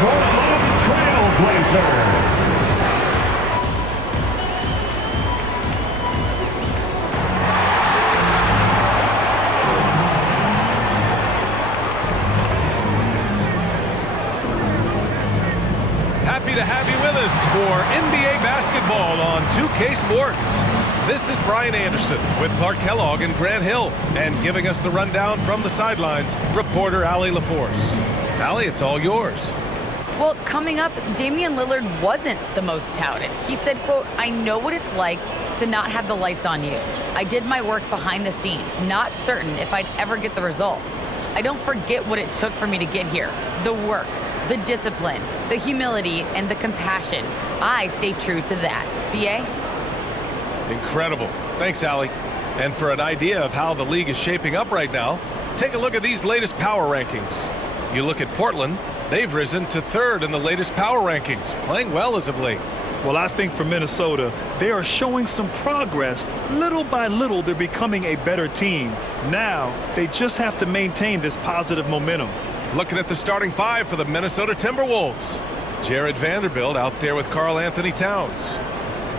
Portland TRAILBLAZERS. Happy to have you with us for NBA basketball on 2K Sports. This is Brian Anderson with Clark Kellogg and Grant Hill, and giving us the rundown from the sidelines, reporter Allie LaForce. Allie, it's all yours. Well, coming up, Damian Lillard wasn't the most touted. He said, quote, "I know what it's like to not have the lights on you. I did my work behind the scenes, not certain if I'd ever get the results. I don't forget what it took for me to get here. The work, the discipline, the humility, and the compassion. I stay true to that." BA? Incredible. Thanks, Allie. And for an idea of how the league is shaping up right now, take a look at these latest power rankings. You look at Portland, they've risen to third in the latest power rankings, playing well as of late. Well, I think for Minnesota, they are showing some progress. Little by little, they're becoming a better team. Now, they just have to maintain this positive momentum. Looking at the starting five for the Minnesota Timberwolves. Jared Vanderbilt out there with Karl Anthony Towns.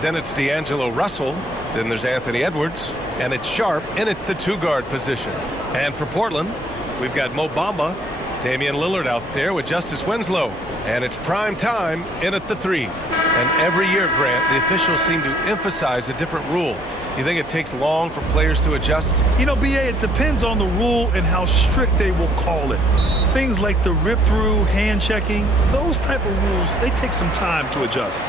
Then it's D'Angelo Russell. Then there's Anthony Edwards. And it's Sharp in at the two-guard position. And for Portland, we've got Mo Bamba, Damian Lillard out there with Justice Winslow. And it's prime time in at the three. And every year, Grant, the officials seem to emphasize a different rule. You think it takes long for players to adjust? You know, BA, it depends on the rule and how strict they will call it. Things like the rip-through, hand-checking, those type of rules, they take some time to adjust.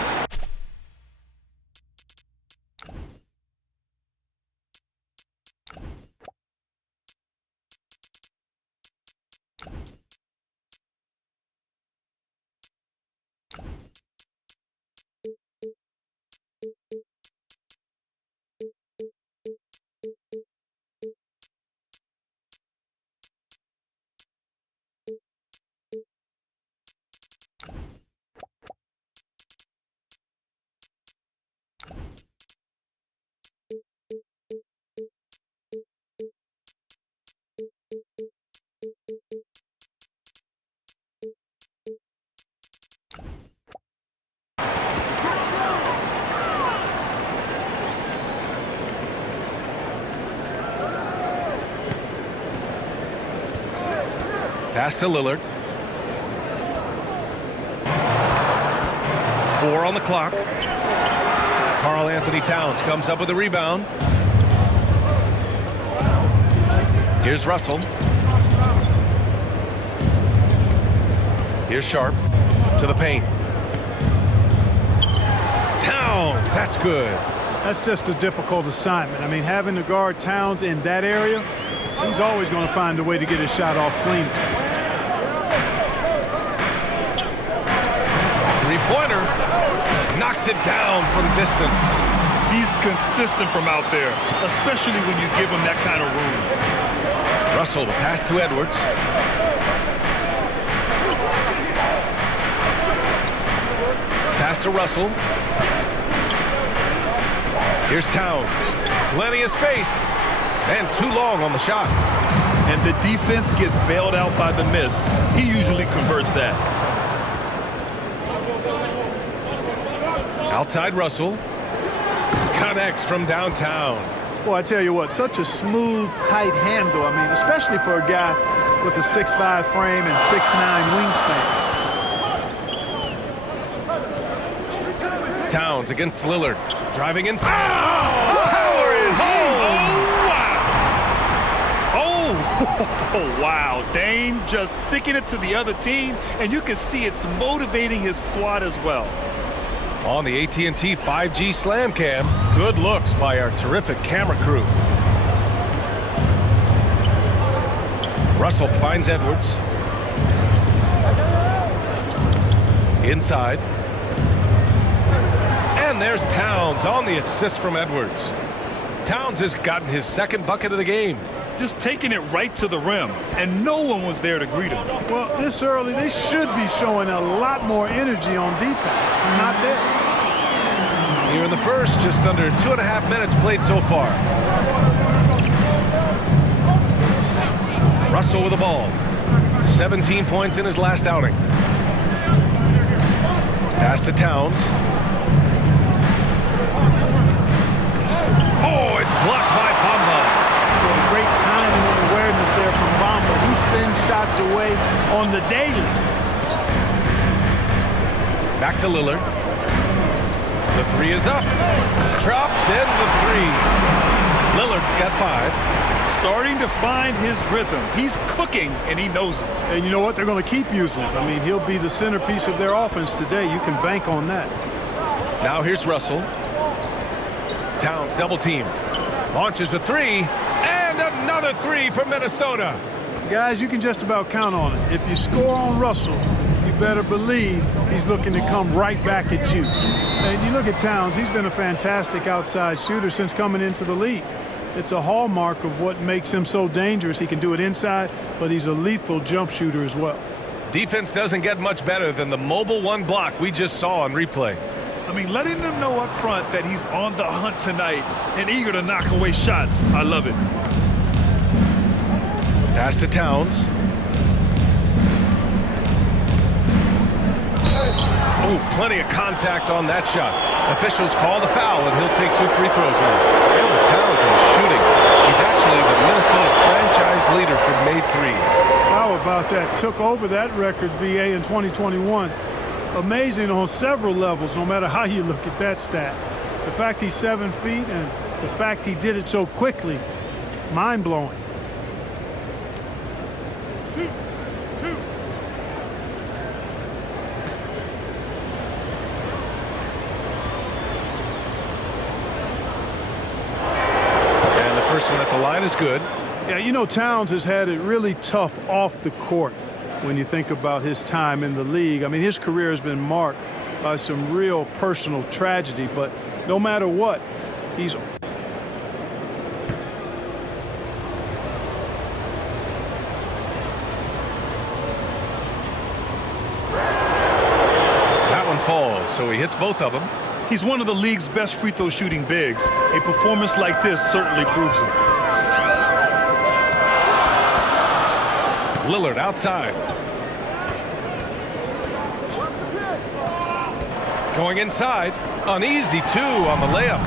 Pass to Lillard. 4 on the clock. Karl Anthony Towns comes up with a rebound. Here's Russell. Here's Sharp to the paint. Towns, that's good. That's just a difficult assignment. I mean, having to guard Towns in that area, he's always going to find a way to get his shot off clean. Three-pointer. Knocks it down from distance. He's consistent from out there, especially when you give him that kind of room. Russell, the pass to Edwards. Pass to Russell. Here's Towns. Plenty of space. And too long on the shot. And the defense gets bailed out by the miss. He usually converts that. Outside Russell. Connects from downtown. Well, I tell you what, such a smooth, tight handle. I mean, especially for a guy with a 6'5" frame and 6'9" wingspan. Towns against Lillard. Driving in. Power is home! Oh, wow. Dame just sticking it to the other team, and you can see it's motivating his squad as well. On the AT&T 5G Slam Cam, good looks by our terrific camera crew. Russell finds Edwards. Inside. And there's Towns on the assist from Edwards. Towns has gotten his second bucket of the game. Just taking it right to the rim, and no one was there to greet him. Well, this early, they should be showing a lot more energy on defense. It's not there. Here in the first, just under 2.5 minutes played so far. Russell with the ball. 17 points in his last outing. Pass to Towns. Oh, it's blocked by Bamba. Boy, great timing and awareness there from Bamba. He sends shots away on the daily. Back to Lillard. The three is up. Drops in the three. Lillard's got 5. Starting to find his rhythm. He's cooking, and he knows it. And you know what? They're going to keep using it. I mean, he'll be the centerpiece of their offense today. You can bank on that. Now here's Russell. Towns double team. Launches a 3. And another 3 for Minnesota. Guys, you can just about count on it. If you score on Russell, you better believe he's looking to come right back at you. And you look at Towns, he's been a fantastic outside shooter since coming into the league. It's a hallmark of what makes him so dangerous. He can do it inside, but he's a lethal jump shooter as well. Defense doesn't get much better than the mobile 1 block we just saw on replay. I mean, letting them know up front that he's on the hunt tonight and eager to knock away shots. I love it. Pass to Towns. Oh, plenty of contact on that shot. Officials call the foul, and he'll take 2 free throws here. Jalen Towns in shooting. He's actually the Minnesota franchise leader for made threes. How about that? Took over that record, BA, in 2021. Amazing on several levels, no matter how you look at that stat. The fact he's 7 feet and the fact he did it so quickly, mind-blowing. First one at the line is good. Yeah, you know, Towns has had it really tough off the court when you think about his time in the league. I mean, his career has been marked by some real personal tragedy, but no matter what, he's... That one falls, so he hits both of them. He's one of the league's best free throw shooting bigs. A performance like this certainly proves it. Lillard outside. Going inside. An easy 2 on the layup.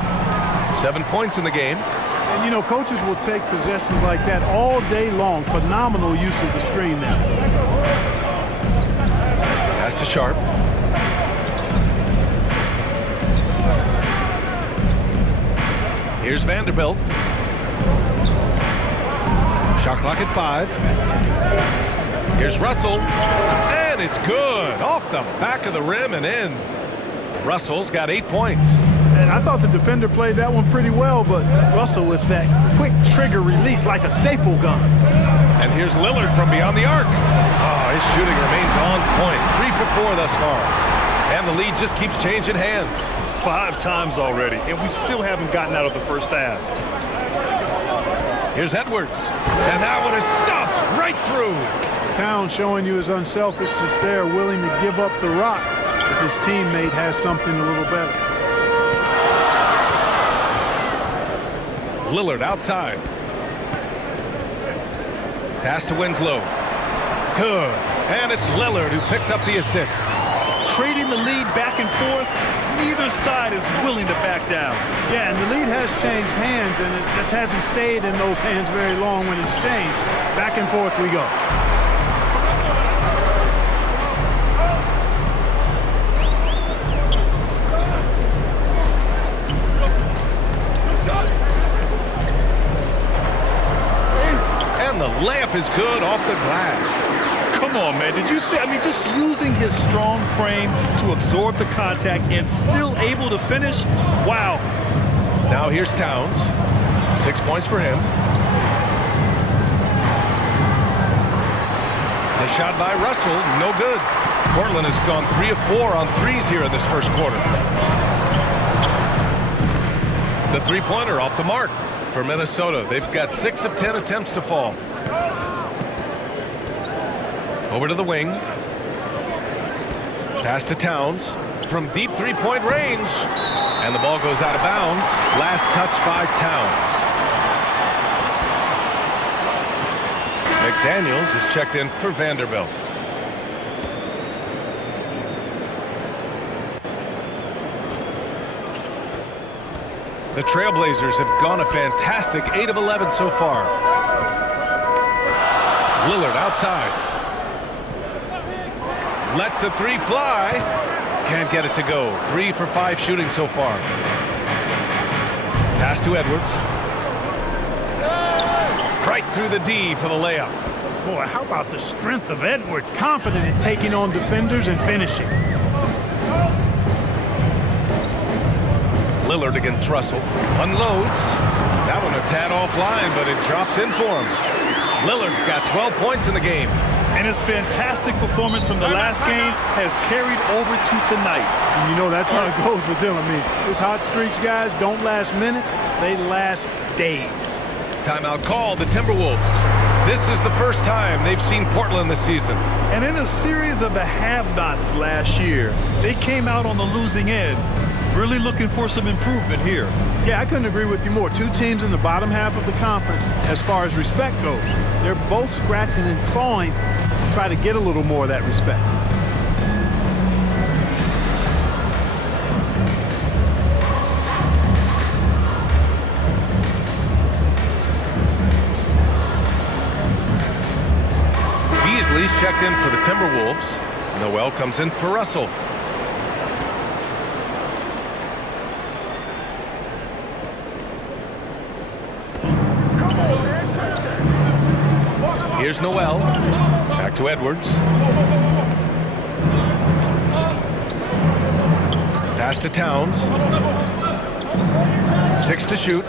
7 points in the game. And, you know, coaches will take possessions like that all day long. Phenomenal use of the screen there. Pass to Sharp. Here's Vanderbilt. Shot clock at 5. Here's Russell. And it's good. Off the back of the rim and in. Russell's got 8 points. And I thought the defender played that one pretty well, but Russell with that quick trigger release like a staple gun. And here's Lillard from beyond the arc. Oh, his shooting remains on point. 3 for 4 thus far. And the lead just keeps changing hands. 5 times already, and we still haven't gotten out of the first half. Here's Edwards. And that one is stuffed right through. Towns showing you his unselfishness there, willing to give up the rock if his teammate has something a little better. Lillard outside. Pass to Winslow. Good. And it's Lillard who picks up the assist. Trading the lead back and forth, neither side is willing to back down. Yeah, and the lead has changed hands, and it just hasn't stayed in those hands very long when it's changed. Back and forth we go. And the layup is good off the glass. Come on, man. Did you see? I mean, just using his strong frame to absorb the contact and still able to finish. Wow. Now here's Towns. 6 points for him. The shot by Russell, no good. Portland has gone 3 of 4 on threes here in this first quarter. The three-pointer off the mark for Minnesota. They've got 6 of 10 attempts to fall. Over to the wing. Pass to Towns from deep three-point range. And the ball goes out of bounds. Last touch by Towns. McDaniels is checked in for Vanderbilt. The Trailblazers have gone a fantastic 8 of 11 so far. Lillard outside. Lets the three fly. Can't get it to go. 3 for 5 shooting so far. Pass to Edwards. Right through the D for the layup. Boy, how about the strength of Edwards? Confident in taking on defenders and finishing. Lillard against Russell. Unloads. That one a tad offline, but it drops in for him. Lillard's got 12 points in the game. And his fantastic performance from the last game has carried over to tonight. And you know, that's how it goes with him. I mean, his hot streaks, guys, don't last minutes. They last days. Timeout called, the Timberwolves. This is the first time they've seen Portland this season. And in a series of the have-nots last year, they came out on the losing end. Really looking for some improvement here. Yeah, I couldn't agree with you more. Two teams in the bottom half of the conference as far as respect goes. They're both scratching and clawing to try to get a little more of that respect. Beasley's checked in for the Timberwolves. Noel comes in for Russell. Here's Noel. Back to Edwards. Pass to Towns. 6 to shoot.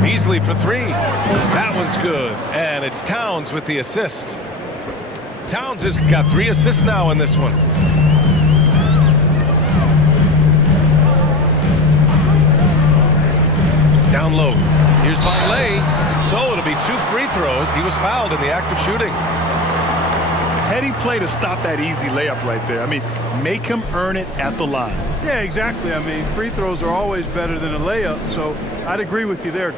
Beasley for 3. That one's good. And it's Towns with the assist. Towns has got 3 assists now in this one. Down low. Here's Vonleh. So it'll be 2 free throws. He was fouled in the act of shooting. Heady play to stop that easy layup right there. I mean, make him earn it at the line. Yeah, exactly. I mean, free throws are always better than a layup, so I'd agree with you there.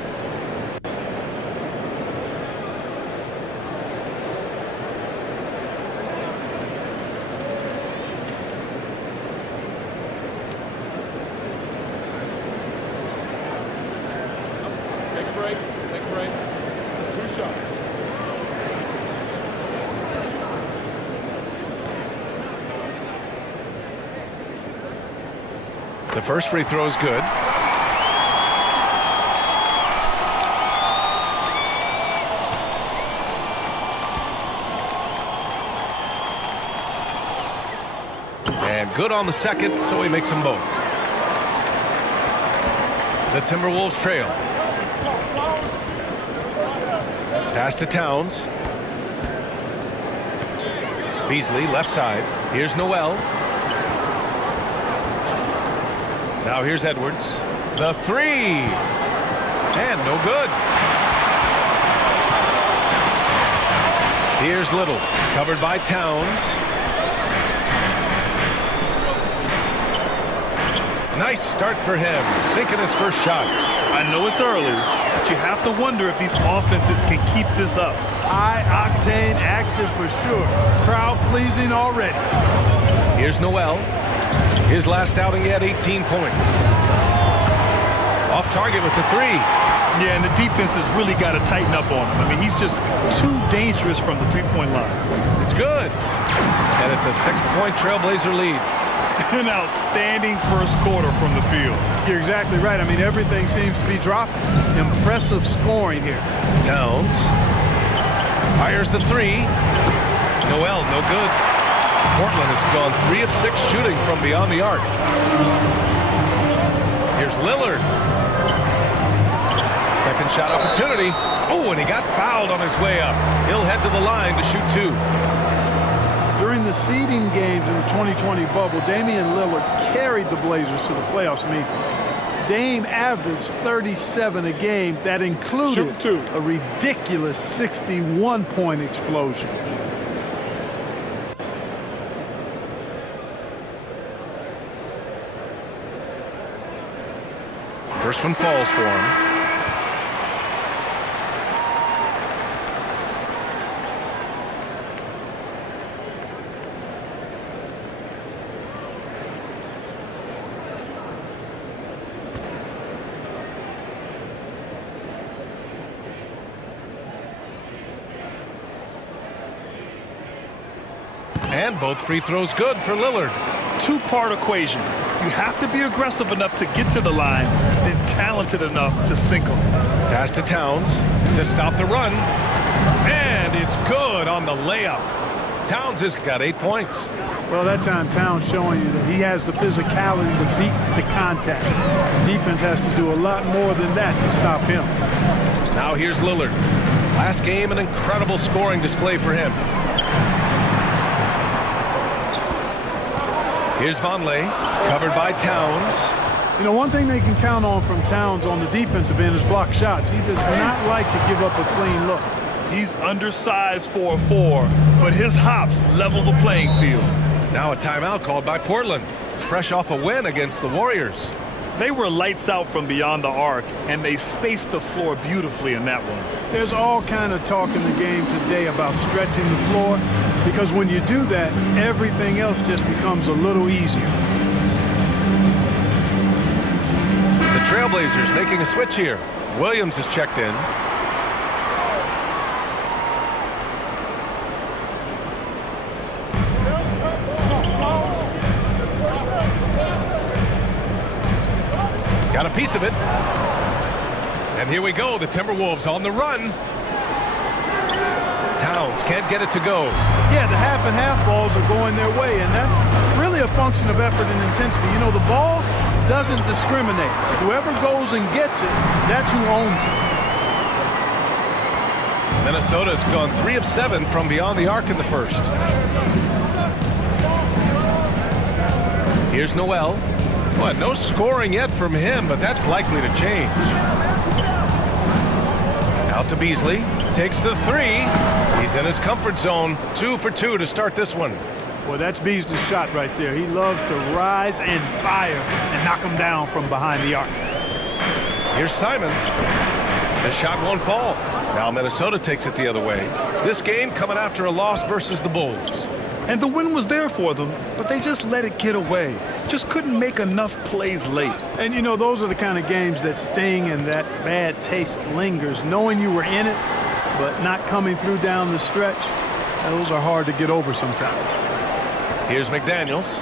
The first free throw is good. And good on the second, so he makes them both. The Timberwolves trail. Pass to Towns. Beasley left side. Here's Noel. Now here's Edwards. The 3. And no good. Here's Little. Covered by Towns. Nice start for him. Sinking his first shot. I know it's early, but you have to wonder if these offenses can keep this up. High-octane action for sure. Crowd-pleasing already. Here's Noel. His last outing, he had 18 points. Off target with the 3. Yeah, and the defense has really got to tighten up on him. I mean, he's just too dangerous from the three-point line. It's good. And it's a 6-point Trailblazer lead. An outstanding first quarter from the field. You're exactly right. I mean, everything seems to be dropping. Impressive scoring here. Towns. Fires the 3. Noel, no good. Portland has gone 3 of 6 shooting from beyond the arc. Here's Lillard. Second shot opportunity. Oh, and he got fouled on his way up. He'll head to the line to shoot 2. During the seeding games in the 2020 bubble, Damian Lillard carried the Blazers to the playoffs. I mean, Dame averaged 37 a game. That included a ridiculous 61-point explosion. First one falls for him. And both free throws good for Lillard. Two-part equation. You have to be aggressive enough to get to the line, then talented enough to sink them. Pass to Towns to stop the run. And it's good on the layup. Towns has got 8 points. Well, that time Towns showing you that he has the physicality to beat the contact. Defense has to do a lot more than that to stop him. Now here's Lillard. Last game, an incredible scoring display for him. Here's Vonleh, covered by Towns. You know, one thing they can count on from Towns on the defensive end is block shots. He does not like to give up a clean look. He's undersized for a 4, but his hops level the playing field. Now a timeout called by Portland, fresh off a win against the Warriors. They were lights out from beyond the arc, and they spaced the floor beautifully in that one. There's all kind of talk in the game today about stretching the floor, because when you do that, everything else just becomes a little easier. The Trailblazers making a switch here. Williams is checked in. Got a piece of it. And here we go, the Timberwolves on the run. Towns can't get it to go. Yeah, the half and half balls are going their way, and that's really a function of effort and intensity. You know, the ball doesn't discriminate. Whoever goes and gets it, that's who owns it. Minnesota's gone 3 of 7 from beyond the arc in the first. Here's Noel. Well, no scoring yet from him, but that's likely to change. Out to Beasley. Takes the 3. He's in his comfort zone. 2 for 2 to start this one. Well, that's Beasley's shot right there. He loves to rise and fire and knock him down from behind the arc. Here's Simons. The shot won't fall. Now Minnesota takes it the other way. This game coming after a loss versus the Bulls. And the win was there for them, but they just let it get away. Just couldn't make enough plays late. And, you know, those are the kind of games that sting and that bad taste lingers. Knowing you were in it, but not coming through down the stretch, those are hard to get over sometimes. Here's McDaniels.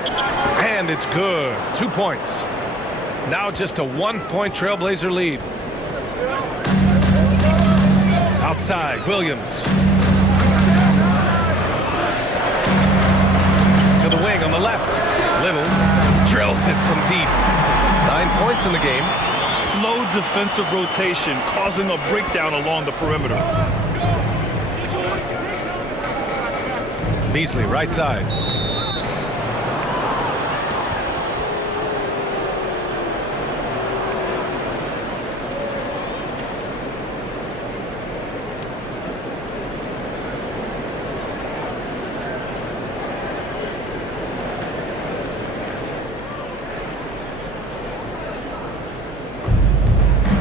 And it's good. 2 points. Now just a 1-point Trailblazer lead. Outside, Williams. To the wing on the left. Little drills it from deep. 9 points in the game. Slow defensive rotation causing a breakdown along the perimeter. Beasley, right side.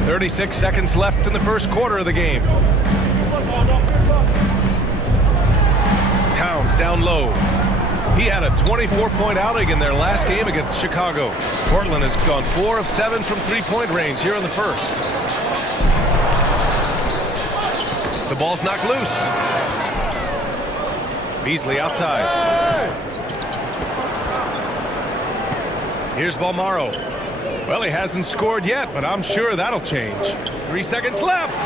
.36 seconds left in the first quarter of the game. Towns down low. He had a 24-point outing in their last game against Chicago. Portland has gone 4 of 7 from three-point range here in the first. The ball's knocked loose. Beasley outside. Here's Balmaro. Well, he hasn't scored yet, but I'm sure that'll change. 3 seconds left.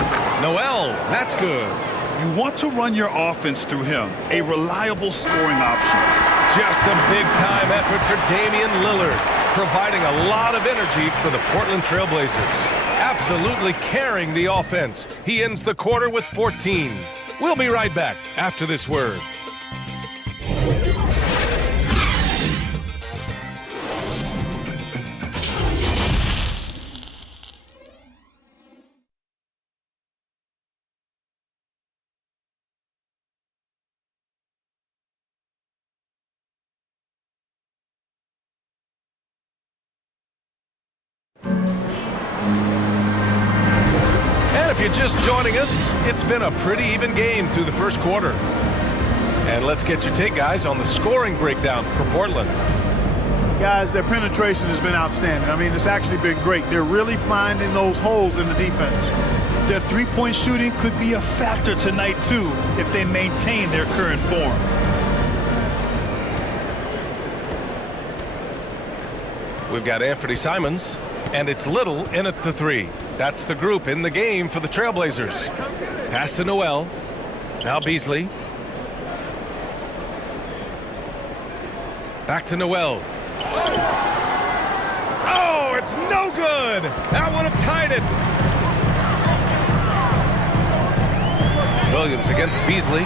Noel, that's good. You want to run your offense through him, a reliable scoring option. Just a big-time effort for Damian Lillard, providing a lot of energy for the Portland Trailblazers. Absolutely carrying the offense. He ends the quarter with 14. We'll be right back after this word. If you're just joining us, it's been a pretty even game through the first quarter. And let's get your take, guys, on the scoring breakdown for Portland. Guys, their penetration has been outstanding. I mean, it's actually been great. They're really finding those holes in the defense. Their three-point shooting could be a factor tonight, too, if they maintain their current form. We've got Anthony Simons, and it's Little in at the 3. That's the group in the game for the Trailblazers. Pass to Noel. Now Beasley. Back to Noel. Oh, it's no good! That would have tied it. Williams against Beasley.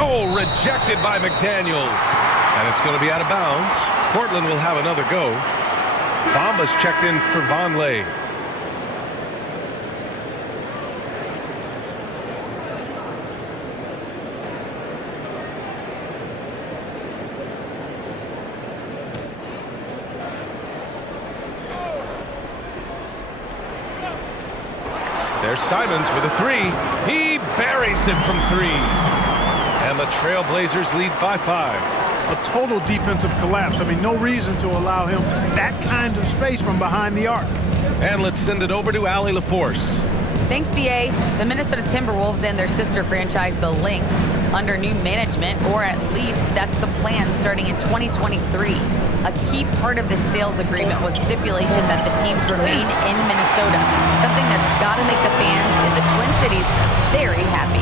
Oh, rejected by McDaniels. And it's going to be out of bounds. Portland will have another go. Bamba's checked in for Vonleh. There's Simons with a 3. He buries it from 3. And the Trailblazers lead by 5. A total defensive collapse. I mean, no reason to allow him that kind of space from behind the arc. And let's send it over to Allie LaForce. Thanks, BA. The Minnesota Timberwolves and their sister franchise, the Lynx, under new management, or at least that's the plan starting in 2023. A key part of this sales agreement was stipulation that the teams remain in Minnesota, something that's got to make the fans in the Twin Cities very happy.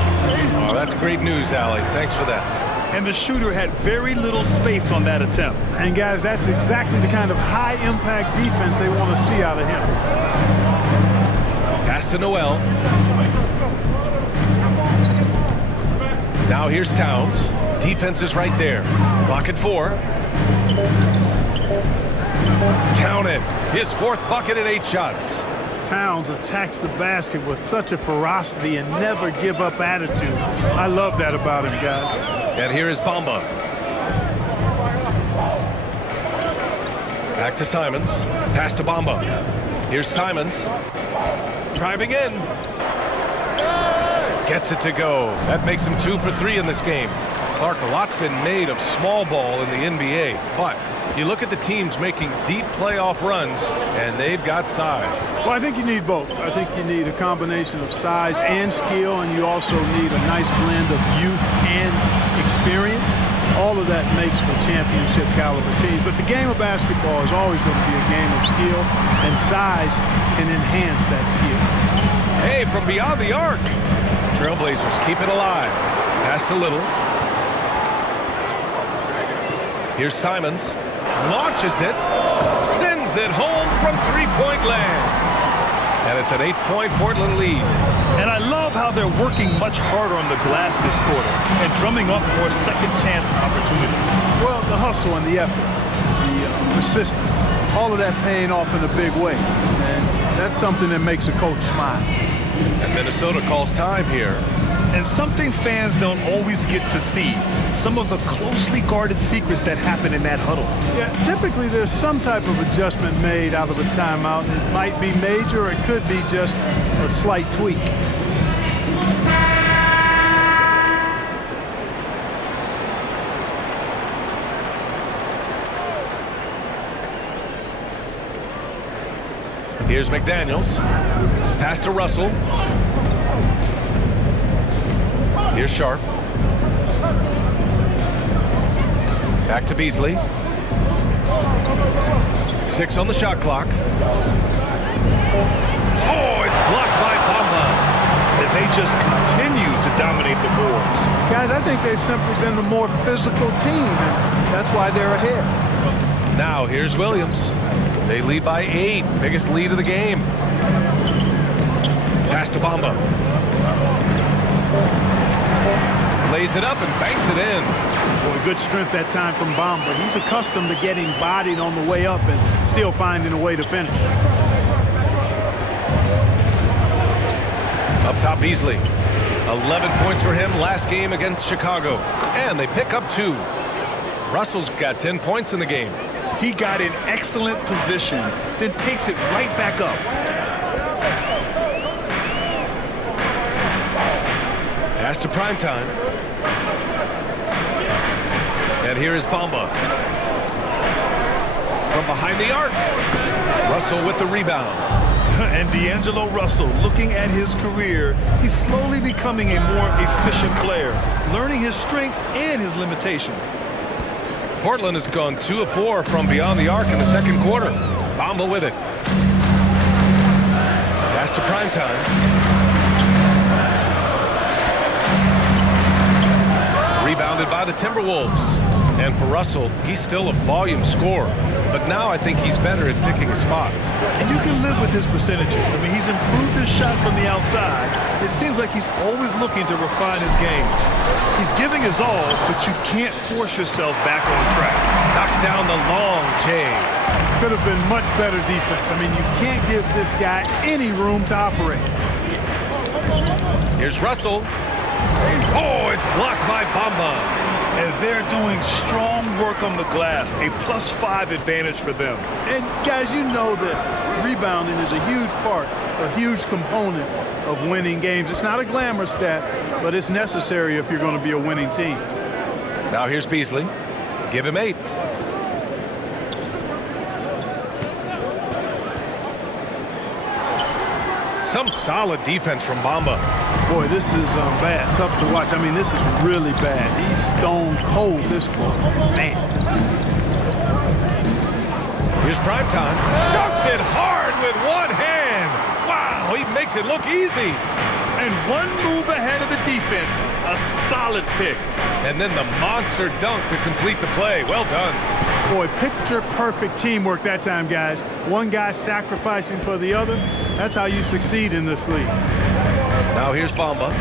Oh, that's great news, Allie. Thanks for that. And the shooter had very little space on that attempt. And guys, that's exactly the kind of high-impact defense they want to see out of him. Pass to Noel. Now here's Towns. Defense is right there. Clock at 4. Count it. His 4th bucket in 8 shots. Towns attacks the basket with such a ferocity and never give up attitude. I love that about him, guys. And here is Bamba. Back to Simons. Pass to Bamba. Here's Simons. Driving in. Gets it to go. That makes him 2 for 3 in this game. Clark, a lot's been made of small ball in the NBA, but you look at the teams making deep playoff runs, and they've got size. Well, I think you need both. I think you need a combination of size and skill, and you also need a nice blend of youth and experience. All of that makes for championship caliber teams. But the game of basketball is always going to be a game of skill, and size can enhance that skill. Hey, from beyond the arc. Trailblazers keep it alive. Pass to Little. Here's Simons. Launches it. Sends it home from three-point land. And it's an 8-point Portland lead. And I love how they're working much harder on the glass this quarter and drumming up more second chance opportunities. Well, the hustle and the effort, the persistence, all of that paying off in a big way. And that's something that makes a coach smile. And Minnesota calls time here. And something fans don't always get to see, some of the closely guarded secrets that happen in that huddle. Yeah, typically there's some type of adjustment made out of a timeout. It might be major, or it could be just a slight tweak. Here's McDaniels. Pass to Russell. Here's Sharp. Back to Beasley. 6 on the shot clock. Oh, it's blocked by Bamba. And they just continue to dominate the boards. Guys, I think they've simply been the more physical team, and that's why they're ahead. Now here's Williams. They lead by 8. Biggest lead of the game. Pass to Bamba. Lays it up and banks it in. Boy, good strength that time from Bamba. He's accustomed to getting bodied on the way up and still finding a way to finish. Up top, Beasley. 11 points for him last game against Chicago. And they pick up 2. Russell's got 10 points in the game. He got in excellent position, then takes it right back up. Pass to Primetime. And here is Bamba. From behind the arc. Russell with the rebound. And D'Angelo Russell, looking at his career, he's slowly becoming a more efficient player, learning his strengths and his limitations. Portland has gone 2 of 4 from beyond the arc in the second quarter. Bamba with it. Pass to primetime. Rebounded by the Timberwolves. And for Russell, he's still a volume scorer. But now I think he's better at picking his spots. And you can live with his percentages. I mean, he's improved his shot from the outside. It seems like he's always looking to refine his game. He's giving his all, but you can't force yourself back on track. Knocks down the long J. Could have been much better defense. I mean, you can't give this guy any room to operate. Here's Russell. Oh, it's blocked by Bamba. And they're doing strong work on the glass, a +5 advantage for them. And guys, you know that rebounding is a huge part, a huge component of winning games. It's not a glamour stat, but it's necessary if you're going to be a winning team. Now here's Beasley. Give him 8. Some solid defense from Bamba. Boy, this is bad. Tough to watch. I mean, this is really bad. He's stone cold this ball. Man. Here's primetime. Dunks it hard with one hand. Wow, he makes it look easy. And one move ahead of the defense. A solid pick. And then the monster dunk to complete the play. Well done. Boy, picture-perfect teamwork that time, guys. One guy sacrificing for the other. That's how you succeed in this league. Now here's Bamba.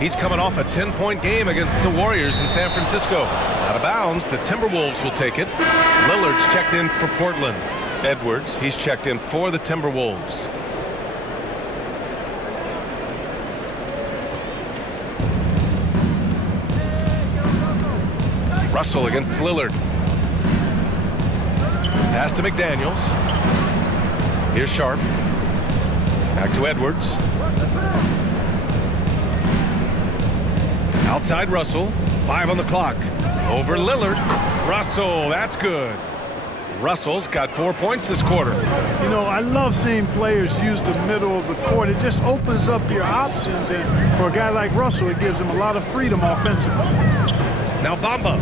He's coming off a 10-point game against the Warriors in San Francisco. Out of bounds, the Timberwolves will take it. Lillard's checked in for Portland. Edwards, he's checked in for the Timberwolves. Russell against Lillard. Pass to McDaniels. Here's Sharp. Back to Edwards. Outside Russell. 5 on the clock. Over Lillard. Russell, that's good. Russell's got 4 points this quarter. You know, I love seeing players use the middle of the court. It just opens up your options. And for a guy like Russell, it gives him a lot of freedom offensively. Now Bamba.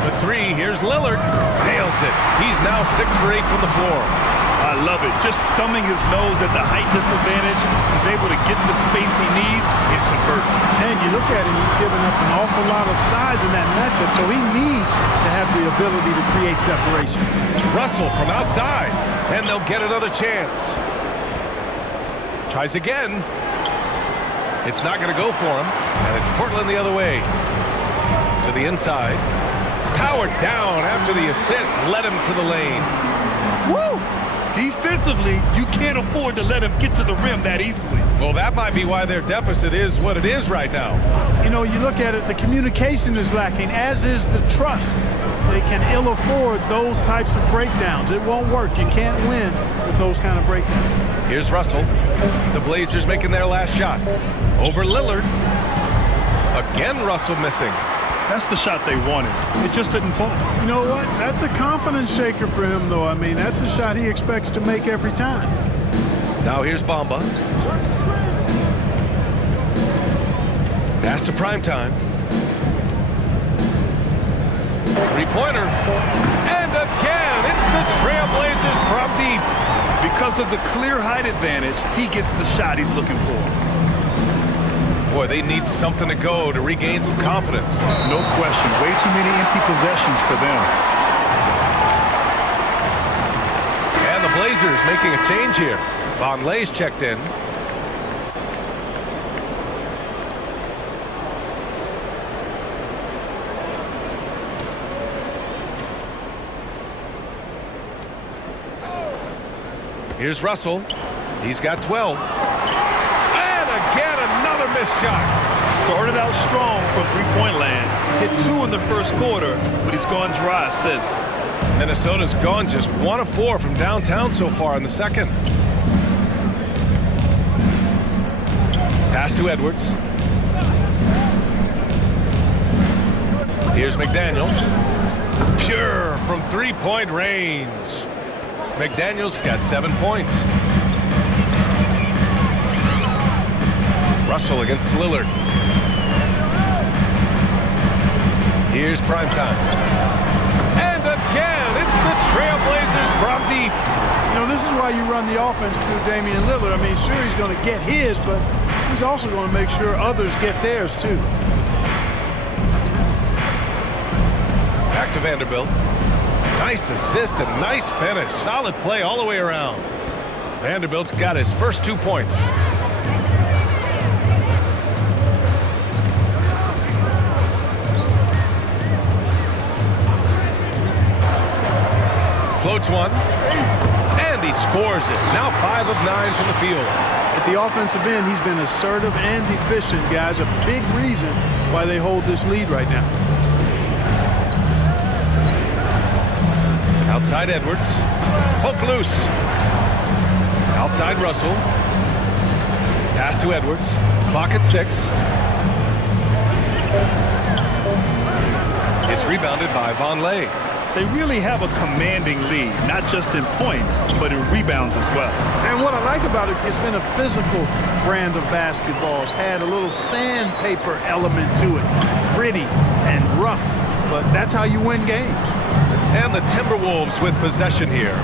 For 3, here's Lillard. Nails it. He's now 6 for 8 from the floor. I love it. Just thumbing his nose at the height disadvantage. He's able to get the space he needs and convert. And you look at him, he's giving up an awful lot of size in that matchup, so he needs to have the ability to create separation. Russell from outside, and they'll get another chance. Tries again. It's not going to go for him, and it's Portland the other way. To the inside. Powered down after the assist led him to the lane. Woo! Defensively, you can't afford to let him get to the rim that easily. Well, that might be why their deficit is what it is right now. You know, you look at it, the communication is lacking, as is the trust. They can ill afford those types of breakdowns. It won't work. You can't win with those kind of breakdowns. Here's Russell. The Blazers making their last shot. Over Lillard. Again, Russell missing. That's the shot they wanted. It just didn't fall. You know what? That's a confidence shaker for him, though. I mean, that's a shot he expects to make every time. Now here's Bamba. Pass to primetime. Three-pointer. And again, it's the Trailblazers from deep. Because of the clear height advantage, he gets the shot he's looking for. Boy, they need something to go to regain some confidence. No question. Way too many empty possessions for them. And the Blazers making a change here. Vonleh's checked in. Here's Russell. He's got 12. Again, another missed shot. Started out strong from three-point land. Hit 2 in the first quarter, but he's gone dry since. Minnesota's gone just 1 of 4 from downtown so far in the second. Pass to Edwards. Here's McDaniels. Pure from three-point range. McDaniels got 7 points. Russell against Lillard. Here's primetime. is why you run the offense through Damian Lillard. I mean, sure, he's going to get his, but he's also going to make sure others get theirs, too. Back to Vanderbilt. Nice assist and nice finish. Solid play all the way around. Vanderbilt's got his first 2 points. Floats one, and he scores it. Now 5 of 9 from the field. At the offensive end, he's been assertive and efficient, guys. A big reason why they hold this lead right now. Outside Edwards. Poke loose. Outside Russell. Pass to Edwards. Clock at 6. It's rebounded by Vonleh. They really have a commanding lead, not just in points, but in rebounds as well. And what I like about it, it's been a physical brand of basketball. It's had a little sandpaper element to it. Gritty and rough, but that's how you win games. And the Timberwolves with possession here.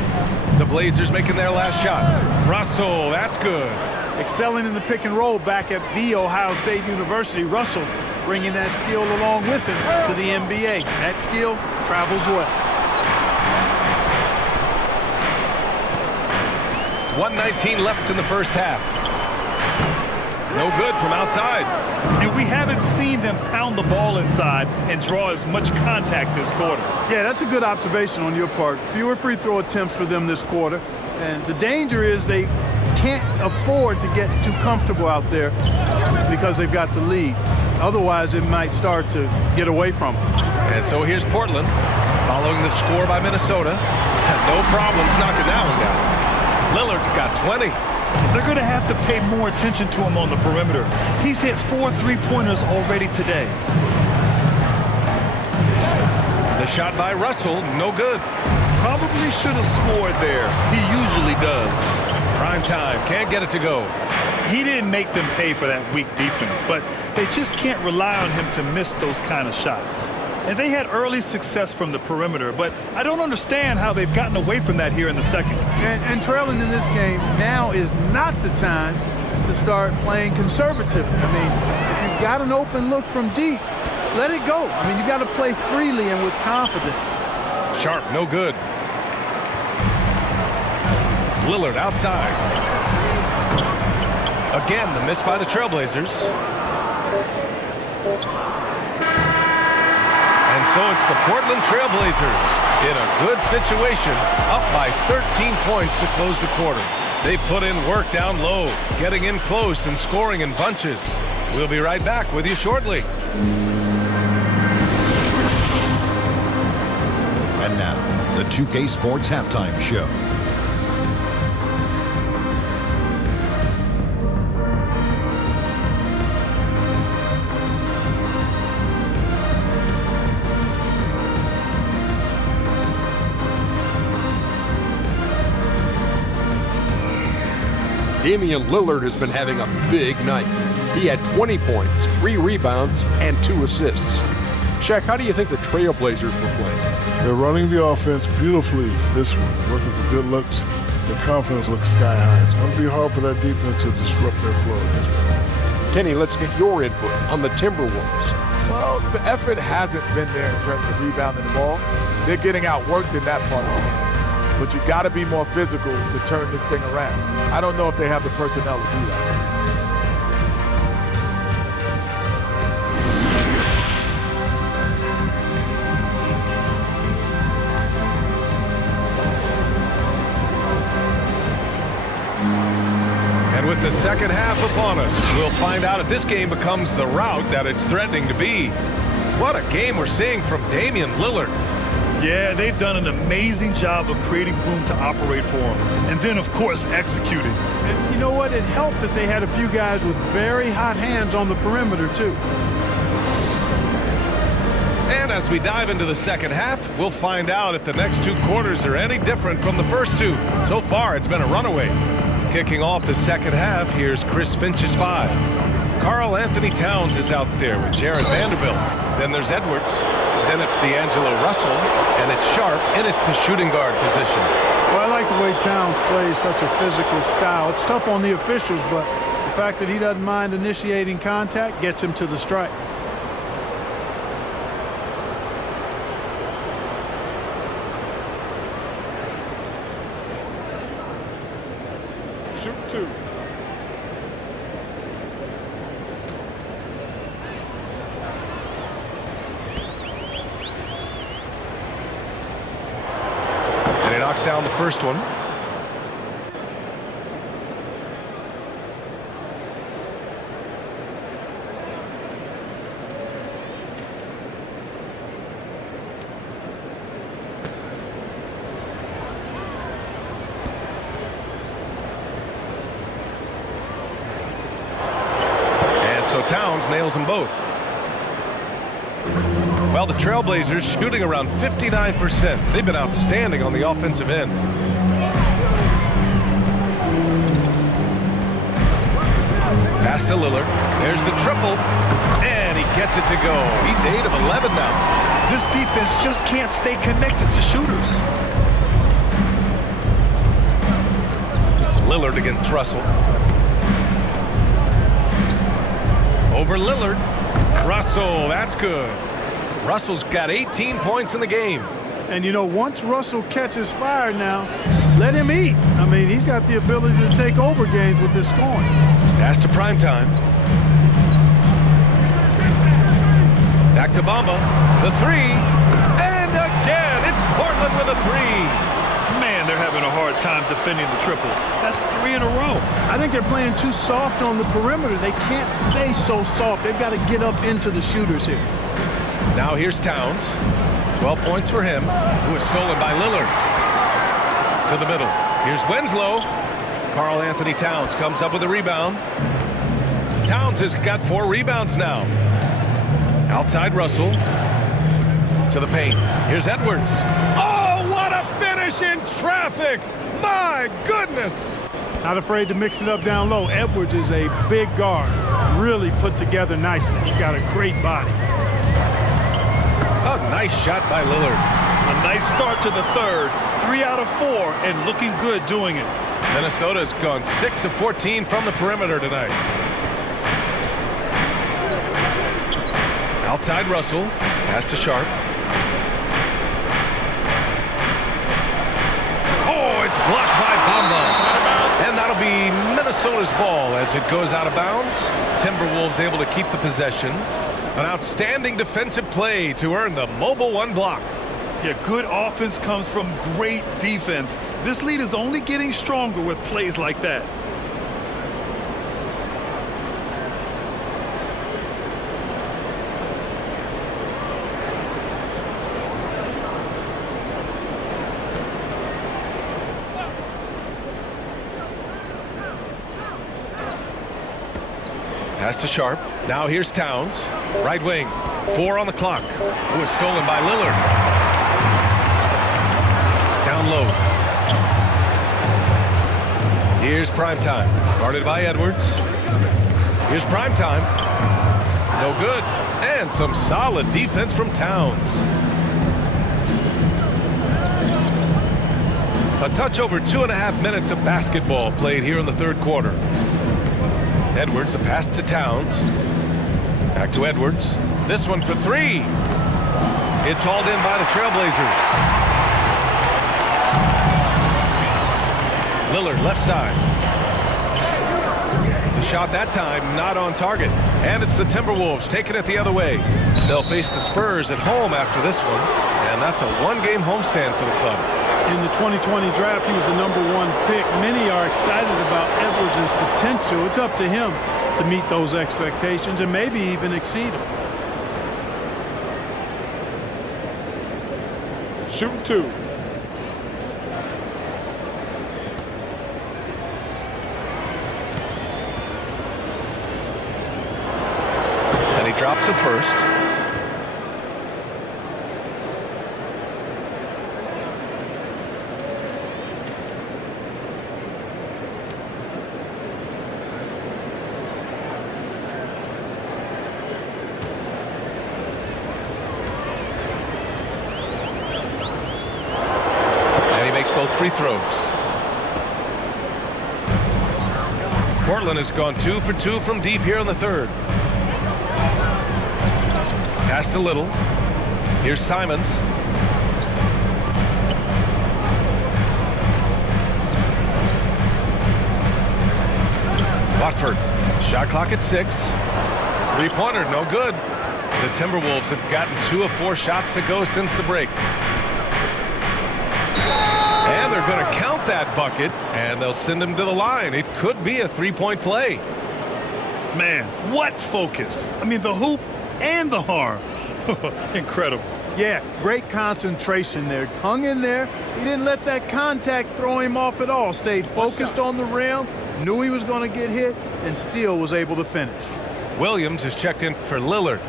The Blazers making their last shot. Russell, that's good. Excelling in the pick and roll back at the Ohio State University. Russell bringing that skill along with him to the NBA. That skill travels well. 1:19 left in the first half. No good from outside. And we haven't seen them pound the ball inside and draw as much contact this quarter. Yeah, that's a good observation on your part. Fewer free throw attempts for them this quarter. And the danger is they can't afford to get too comfortable out there because they've got the lead. Otherwise, it might start to get away from them. And so here's Portland following the score by Minnesota. No problems knocking that one down. Lillard's got 20. They're going to have to pay more attention to him on the perimeter. He's hit 4 3-pointers already today. The shot by Russell, no good. Probably should have scored there. He usually does. Prime time, can't get it to go. He didn't make them pay for that weak defense, but they just can't rely on him to miss those kind of shots. And they had early success from the perimeter, but I don't understand how they've gotten away from that here in the second. And trailing in this game, now is not the time to start playing conservative. I mean, if you've got an open look from deep, let it go. I mean, you've got to play freely and with confidence. Sharp, no good. Lillard outside. Again, the miss by the Trailblazers. And so it's the Portland Trailblazers in a good situation, up by 13 points to close the quarter. They put in work down low, getting in close and scoring in bunches. We'll be right back with you shortly. And now, the 2K Sports Halftime Show. Damian Lillard has been having a big night. He had 20 points, 3 rebounds, and 2 assists. Shaq, how do you think the Trailblazers were playing? They're running the offense beautifully this one, working for good looks. The confidence looks sky high. It's going to be hard for that defense to disrupt their flow. Kenny, let's get your input on the Timberwolves. Well, the effort hasn't been there in terms of rebounding the ball. They're getting outworked in that part of the game. But you got to be more physical to turn this thing around. I don't know if they have the personnel to do that. And with the second half upon us, we'll find out if this game becomes the rout that it's threatening to be. What a game we're seeing from Damian Lillard. Yeah, they've done an amazing job of creating room to operate for him. And then, of course, executing. And you know what? It helped that they had a few guys with very hot hands on the perimeter, too. And as we dive into the second half, we'll find out if the next 2 quarters are any different from the first 2. So far, it's been a runaway. Kicking off the second half, here's Chris Finch's 5. Karl Anthony Towns is out there with Jared Vanderbilt. Then there's Edwards. Then it's D'Angelo Russell, and it's Sharp in at the shooting guard position. Well, I like the way Towns plays such a physical style. It's tough on the officials, but the fact that he doesn't mind initiating contact gets him to the strike. Shoot 2. And he knocks down the first one. So Towns nails them both. Well, the Trailblazers shooting around 59%. They've been outstanding on the offensive end. Pass to Lillard. There's the triple. And he gets it to go. He's 8 of 11 now. This defense just can't stay connected to shooters. Lillard against Russell. Over Lillard. Russell, that's good. Russell's got 18 points in the game. And, you know, once Russell catches fire now, let him eat. I mean, he's got the ability to take over games with his scoring. Pass to Primetime. Back to Bamba. The three. And again, it's Portland with a three. Man, they're having a hard time defending the triple. That's 3 in a row. I think they're playing too soft on the perimeter. They can't stay so soft. They've got to get up into the shooters here. Now here's Towns. 12 points for him, who was stolen by Lillard. To the middle. Here's Winslow. Karl Anthony Towns comes up with a rebound. Towns has got 4 rebounds now. Outside Russell. To the paint. Here's Edwards. Oh, what a finish in traffic! My goodness! Not afraid to mix it up down low. Edwards is a big guard. Really put together nicely. He's got a great body. A nice shot by Lillard. A nice start to the third. 3 out of 4 and looking good doing it. Minnesota's gone 6 of 14 from the perimeter tonight. Outside Russell. Pass to Sharp. Oh, it's blocked by Bamba. And that'll be Minnesota's ball as it goes out of bounds. Timberwolves able to keep the possession. An outstanding defensive play to earn the mobile 1 block. Yeah, good offense comes from great defense. This lead is only getting stronger with plays like that. Pass to Sharp. Now here's Towns. Right wing. 4 on the clock. It was stolen by Lillard. Down low. Here's Primetime. Guarded by Edwards. Here's Primetime. No good. And some solid defense from Towns. A touch over 2.5 minutes of basketball played here in the third quarter. Edwards, a pass to Towns. Back to Edwards. This one for 3. It's hauled in by the Trailblazers. Lillard, left side. The shot that time not on target. And it's the Timberwolves taking it the other way. They'll face the Spurs at home after this one. And that's a 1-game homestand for the club. In the 2020 draft, he was the #1 pick. Many are excited about Edwards' potential. It's up to him to meet those expectations and maybe even exceed them. Shooting 2. And he drops it first. makes both free throws. Portland has gone 2 for 2 from deep here in the third. Pass to Little. Here's Simons. Watford. Shot clock at 6. Three-pointer, no good. The Timberwolves have gotten 2 of 4 shots to go since the break. And they're going to count that bucket, and they'll send him to the line. It could be a three-point play. Man, what focus. I mean, the hoop and the harm. Incredible. Yeah, great concentration there. Hung in there. He didn't let that contact throw him off at all. Stayed focused on the rim, knew he was going to get hit, and still was able to finish. Williams has checked in for Lillard.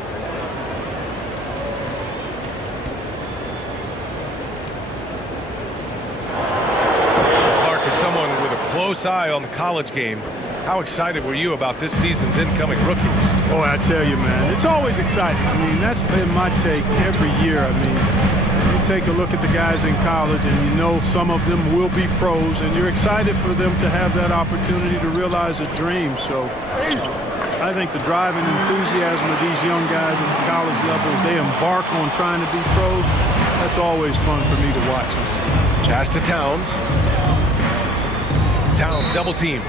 Clark is someone with a close eye on the college game. How excited were you about this season's incoming rookies? Boy, I tell you, man, it's always exciting. I mean, that's been my take every year. I mean, you take a look at the guys in college and you know some of them will be pros, and you're excited for them to have that opportunity to realize a dream. So I think the drive and enthusiasm of these young guys at the college level as they embark on trying to be pros, that's always fun for me to watch and see. Pass to Towns. Towns double team.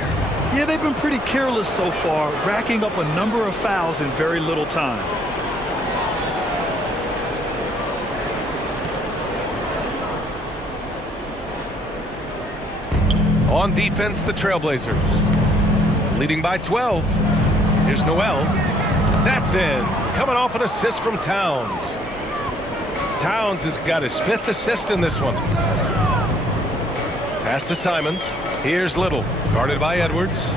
Yeah, they've been pretty careless so far, racking up a number of fouls in very little time. On defense, the Trailblazers. Leading by 12. Here's Noel. That's in. Coming off an assist from Towns. Towns has got his 5th assist in this one. Pass to Simons. Here's Little. Guarded by Edwards.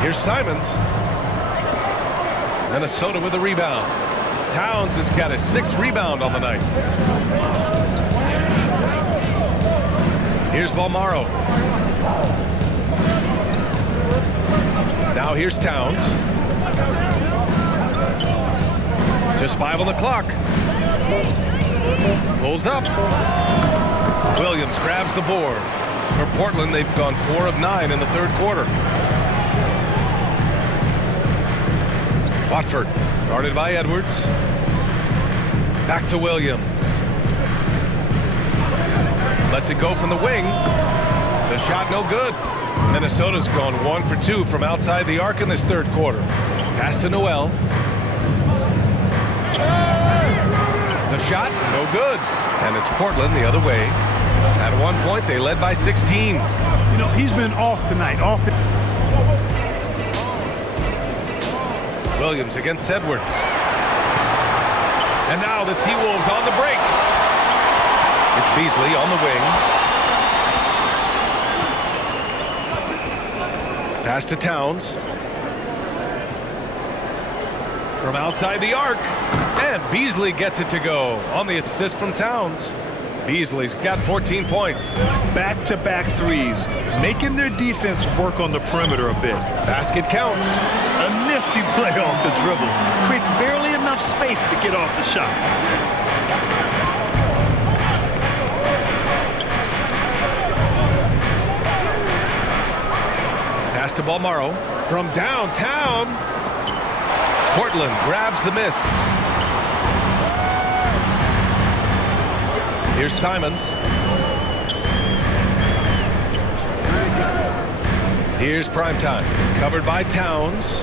Here's Simons. Minnesota with a rebound. Towns has got his 6th rebound on the night. Here's Balmaro. Now here's Towns. Just 5 on the clock. Pulls up. Williams grabs the board. For Portland, they've gone 4 of 9 in the third quarter. Watford, guarded by Edwards. Back to Williams. Lets it go from the wing. The shot no good. Minnesota's gone 1 for 2 from outside the arc in this third quarter. Pass to Noel. The shot no good. And it's Portland the other way. At one point, they led by 16. You know, he's been off tonight. Williams against Edwards. And now the T-Wolves on the break. It's Beasley on the wing. Pass to Towns. From outside the arc. And Beasley gets it to go on the assist from Towns. Beasley's got 14 points. Back-to-back threes, making their defense work on the perimeter a bit. Basket counts. A nifty play off the dribble. Creates barely enough space to get off the shot. Pass to Balmaro from downtown. Portland grabs the miss. Here's Simons. Here's Primetime. Covered by Towns.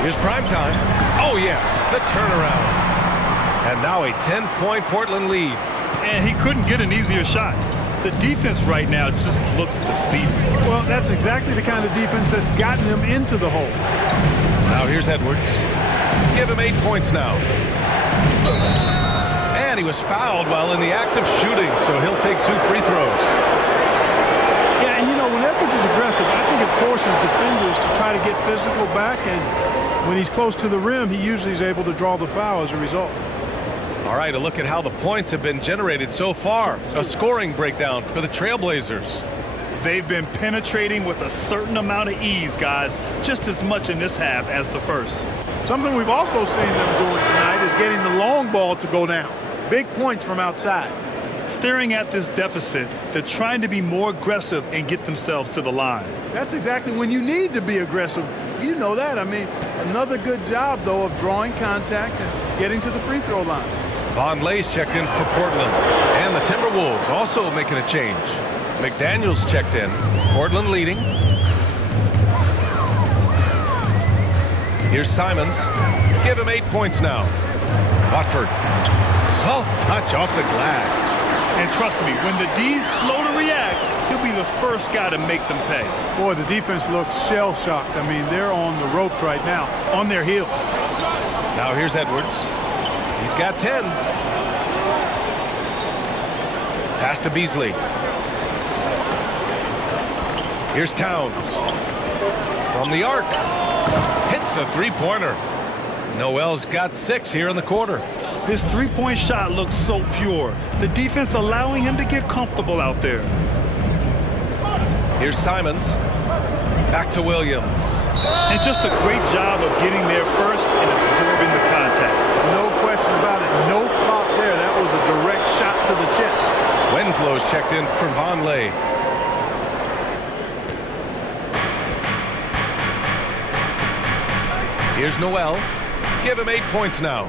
Here's Primetime. Oh, yes, the turnaround. And now a 10-point Portland lead. And he couldn't get an easier shot. The defense right now just looks defeated. Well, that's exactly the kind of defense that's gotten them into the hole. Now here's Edwards. Give him 8 points now. And he was fouled while in the act of shooting, so he'll take 2 free throws. Yeah, and you know, when Edwards is aggressive, I think it forces defenders to try to get physical back, and when he's close to the rim, he usually is able to draw the foul as a result. All right, a look at how the points have been generated so far. A scoring breakdown for the Trailblazers. They've been penetrating with a certain amount of ease, guys, just as much in this half as the first. Something we've also seen them doing tonight is getting the long ball to go down. big points from outside. Staring at this deficit, they're trying to be more aggressive and get themselves to the line. That's exactly when you need to be aggressive. You know that. I mean, another good job, though, of drawing contact and getting to the free throw line. Vonleh's checked in for Portland. And the Timberwolves also making a change. McDaniels checked in. Portland leading. Here's Simons. Give him 8 points now. Watford. Soft touch off the glass. And trust me, when the D's slow to react, he'll be the first guy to make them pay. Boy, the defense looks shell-shocked. I mean, they're on the ropes right now, on their heels. Now here's Edwards. He's got 10. Pass to Beasley. Here's Towns. From the arc. Hits a three-pointer. Noel's got 6 here in the quarter. His three-point shot looks so pure. The defense allowing him to get comfortable out there. Here's Simons. Back to Williams. And just a great job of getting there first and absorbing the contact. No question about it. No flop there. That was a direct shot to the chest. Winslow's checked in for Vonleh. Here's Noel. Give him 8 points now.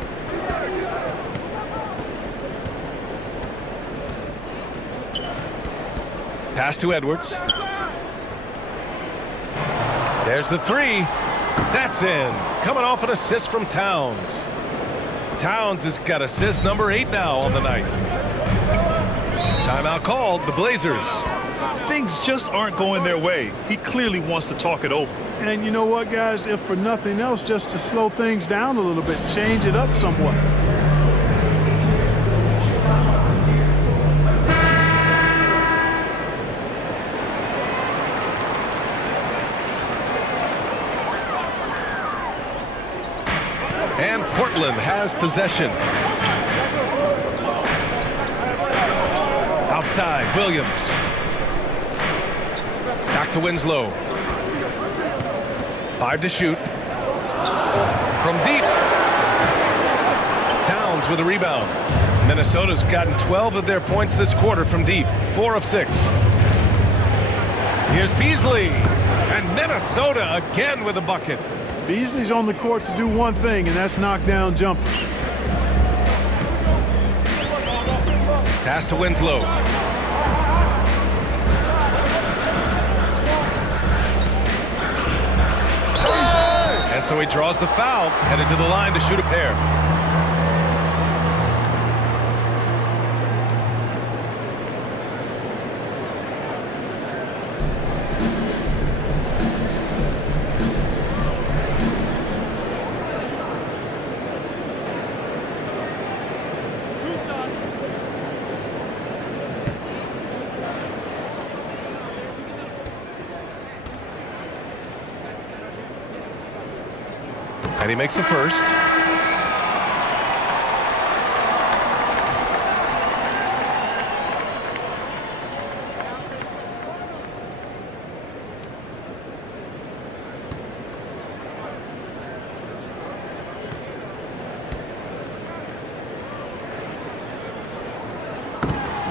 Pass to Edwards. There's the three. That's in. Coming off an assist from Towns. Towns has got assist number 8 now on the night. Timeout called. The Blazers. Things just aren't going their way. He clearly wants to talk it over. And you know what, guys? If for nothing else, just to slow things down a little bit, change it up somewhat. And Portland has possession. Outside, Williams. Back to Winslow. 5 to shoot. From deep. Towns with a rebound. Minnesota's gotten 12 of their points this quarter from deep. 4 of 6. Here's Beasley. And Minnesota again with a bucket. Beasley's on the court to do one thing, and that's knock down jumpers. Pass to Winslow. And so he draws the foul, headed to the line to shoot a pair. And he makes the first.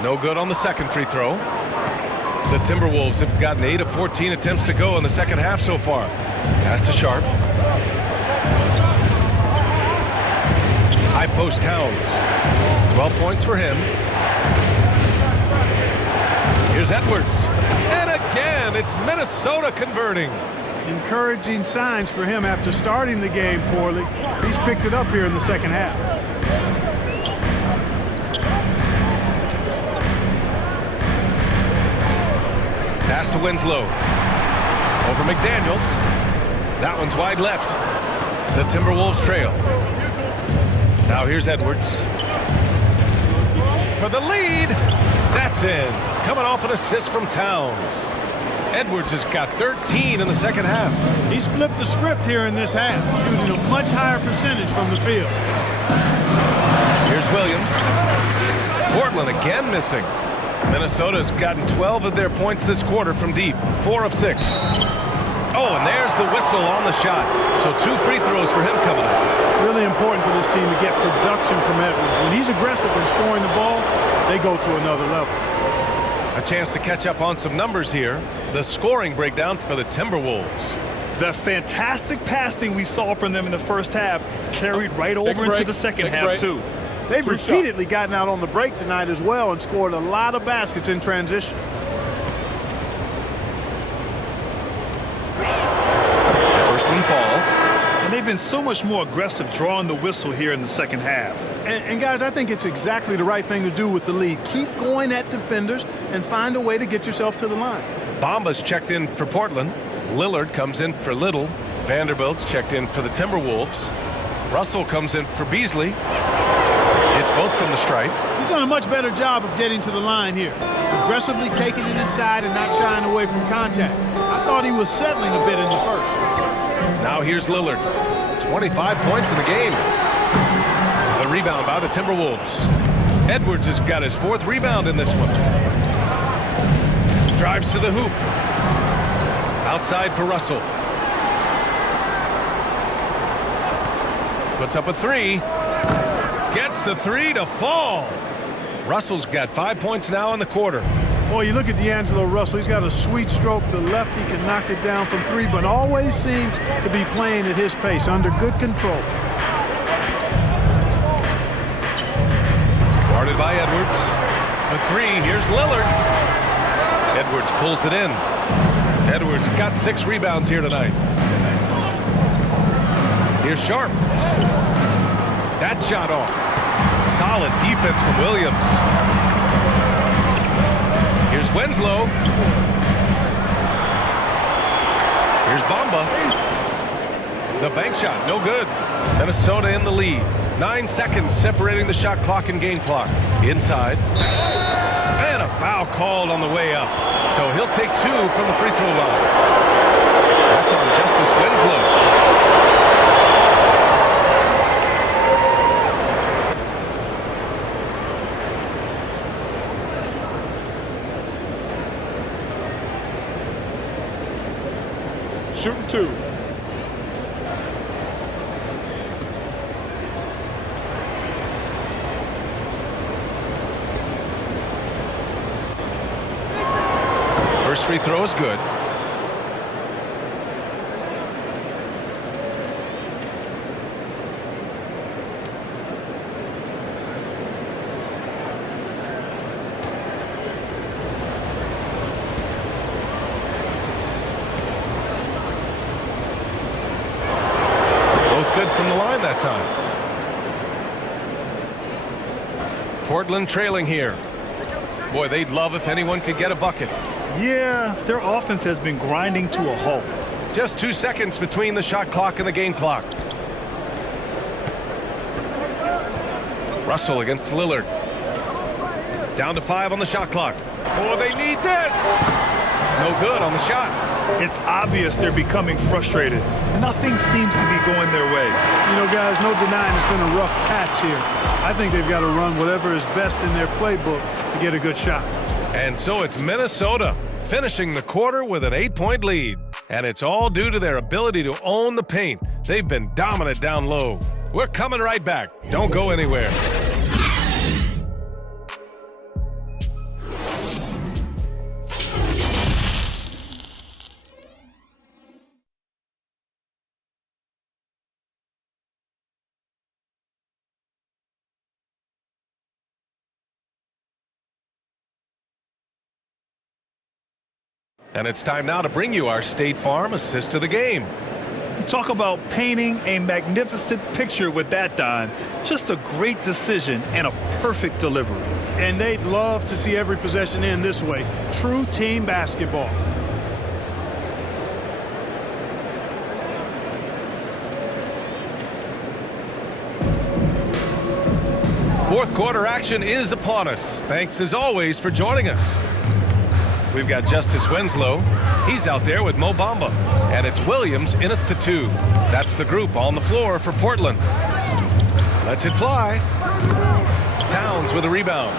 No good on the second free throw. The Timberwolves have gotten 8 of 14 attempts to go in the second half so far. Pass to Sharp. High post Towns. 12 points for him. Here's Edwards. And again, it's Minnesota converting. Encouraging signs for him after starting the game poorly. He's picked it up here in the second half. Pass to Winslow. Over McDaniels. That one's wide left. The Timberwolves trail. Now here's Edwards. For the lead. That's in. Coming off an assist from Towns. Edwards has got 13 in the second half. He's flipped the script here in this half, shooting a much higher percentage from the field. Here's Williams. Portland again missing. Minnesota's gotten 12 of their points this quarter from deep. 4 of 6. Oh, and there's the whistle on the shot. So 2 free throws for him coming up. Really important for this team to get production from Edwards. When he's aggressive and scoring the ball, they go to another level. A chance to catch up on some numbers here. The scoring breakdown for the Timberwolves. The fantastic passing we saw from them in the first half carried right over into the second half, too. They've repeatedly gotten out on the break tonight as well and scored a lot of baskets in transition. First one falls. And they've been so much more aggressive drawing the whistle here in the second half. And guys, I think it's exactly the right thing to do with the lead. Keep going at defenders and find a way to get yourself to the line. Bamba's checked in for Portland. Lillard comes in for Little. Vanderbilt's checked in for the Timberwolves. Russell comes in for Beasley. It's both from the stripe. He's done a much better job of getting to the line here. Aggressively taking it inside and not shying away from contact. I thought he was settling a bit in the first. Now here's Lillard. 25 points in the game. The rebound by the Timberwolves. Edwards has got his 4th rebound in this one. Drives to the hoop. Outside for Russell. Puts up a 3. Gets the 3 to fall. Russell's got 5 points now in the quarter. Boy, you look at D'Angelo Russell. He's got a sweet stroke. The lefty can knock it down from 3, but always seems to be playing at his pace, under good control. Guarded by Edwards. For 3, here's Lillard. Edwards pulls it in. Edwards got 6 rebounds here tonight. Here's Sharp. That shot off. Solid defense from Williams. Here's Winslow. Here's Bamba. The bank shot, no good. Minnesota in the lead. 9 seconds separating the shot clock and game clock. Inside. And a foul called on the way up. So he'll take 2 from the free throw line. That's on Justice Winslow. Shooting 2. First free throw is good. Good from the line that time. Portland trailing here. Boy, they'd love if anyone could get a bucket. Yeah, their offense has been grinding to a halt. Just 2 seconds between the shot clock and the game clock. Russell against Lillard. Down to 5 on the shot clock. Oh, they need this. No good on the shot. It's obvious they're becoming frustrated. Nothing seems to be going their way. You know, guys, no denying it's been a rough patch here. I think they've got to run whatever is best in their playbook to get a good shot. And so it's Minnesota finishing the quarter with an 8-point lead. And it's all due to their ability to own the paint. They've been dominant down low. We're coming right back. Don't go anywhere. And it's time now to bring you our State Farm assist of the game. Talk about painting a magnificent picture with that, Don. Just a great decision and a perfect delivery. And they'd love to see every possession end this way. True team basketball. Fourth quarter action is upon us. Thanks as always for joining us. We've got Justice Winslow. He's out there with Mo Bamba. And it's Williams in at the 2. That's the group on the floor for Portland. Lets it fly. Towns with a rebound.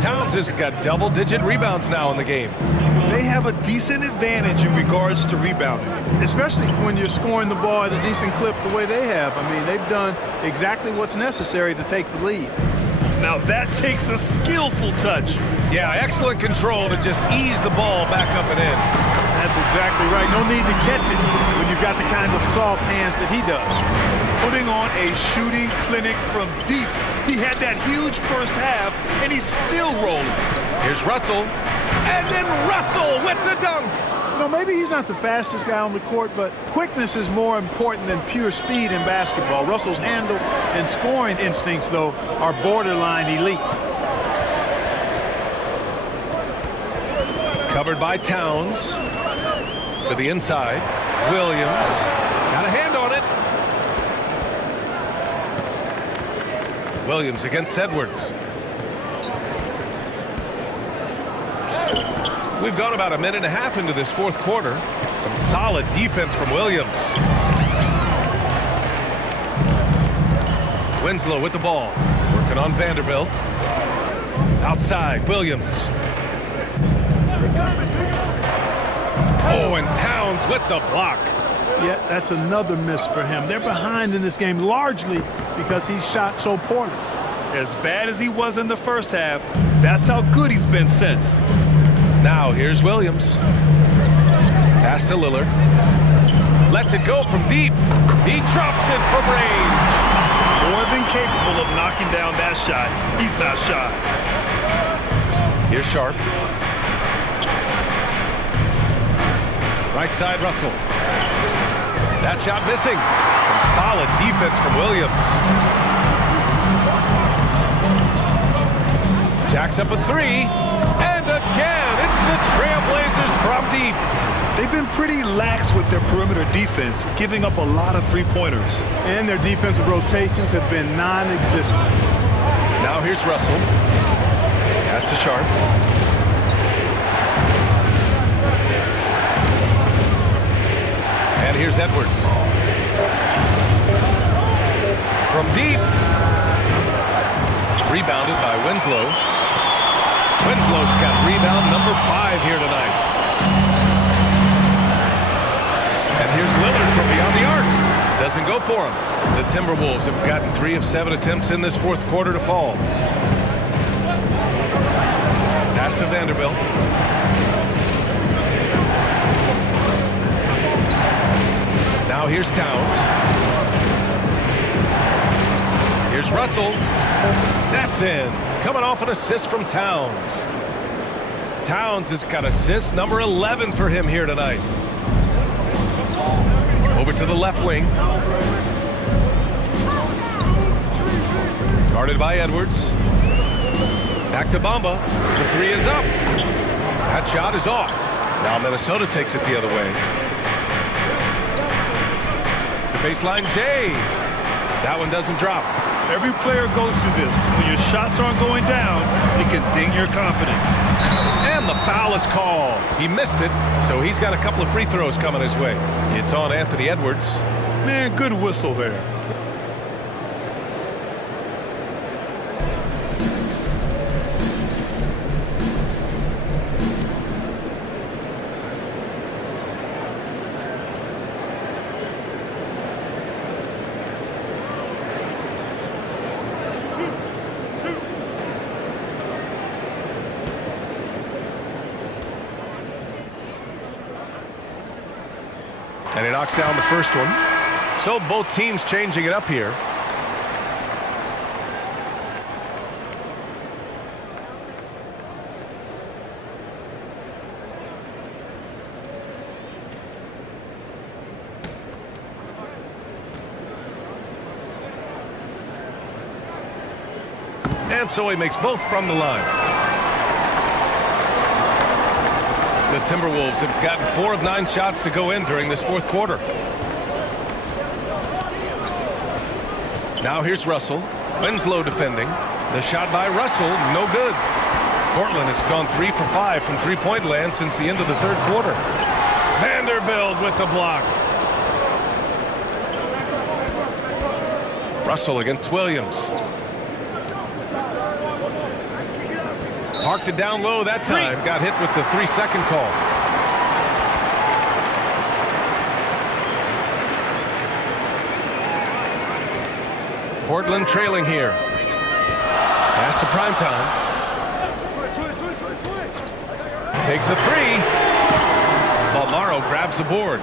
Towns has got double-digit rebounds now in the game. they have a decent advantage in regards to rebounding. Especially when you're scoring the ball at a decent clip the way they have. I mean, they've done exactly what's necessary to take the lead. Now that takes a skillful touch. Yeah, excellent control to just ease the ball back up and in. That's exactly right. No need to catch it when you've got the kind of soft hands that he does. Putting on a shooting clinic from deep. He had that huge first half, and he's still rolling. Here's Russell, and then Russell with the dunk. You know, maybe he's not the fastest guy on the court, but quickness is more important than pure speed in basketball. Russell's handle and scoring instincts, though, are borderline elite. Covered by Towns. To the inside. Williams. Got a hand on it. Williams against Edwards. We've gone about a minute and a half into this fourth quarter. Some solid defense from Williams. Winslow with the ball. Working on Vanderbilt. Outside, Williams. Oh, and Towns with the block. Yeah, that's another miss for him. They're behind in this game largely because he shot so poorly. As bad as he was in the first half, that's how good he's been since. Now here's Williams. Pass to Lillard. Lets it go from deep. He drops it from range. More than capable of knocking down that shot. He's not shy. Here's Sharp. Right side, Russell. That shot missing. Some solid defense from Williams. Jacks up a three. And again, it's the Trailblazers from deep. They've been pretty lax with their perimeter defense, giving up a lot of three-pointers. And their defensive rotations have been non-existent. Now here's Russell. Pass to Sharp. And here's Edwards. From deep. Rebounded by Winslow. Winslow's got rebound number 5 here tonight. And here's Lillard from beyond the arc. Doesn't go for him. The Timberwolves have gotten 3 of 7 attempts in this fourth quarter to fall. Pass to Vanderbilt. Now here's Towns. Here's Russell. That's in. Coming off an assist from Towns. Towns has got assist number 11 for him here tonight. Over to the left wing. Guarded by Edwards. Back to Bamba. The 3 is up. That shot is off. Now Minnesota takes it the other way. The baseline J. That one doesn't drop. Every player goes through this. When your shots aren't going down, it can ding your confidence. And the foul is called. He missed it, so he's got a couple of free throws coming his way. It's on Anthony Edwards. Man, good whistle there. And he knocks down the first one. So both teams changing it up here. And so he makes both from the line. The Timberwolves have gotten 4 of 9 shots to go in during this fourth quarter. Now here's Russell. Winslow defending. The shot by Russell, no good. Portland has gone 3 for 5 from three-point land since the end of the third quarter. Vanderbilt with the block. Russell against Williams. Parked it down low that time. Got hit with the 3-second call. Portland trailing here. Pass to primetime. Takes a 3. Balmaro grabs the board.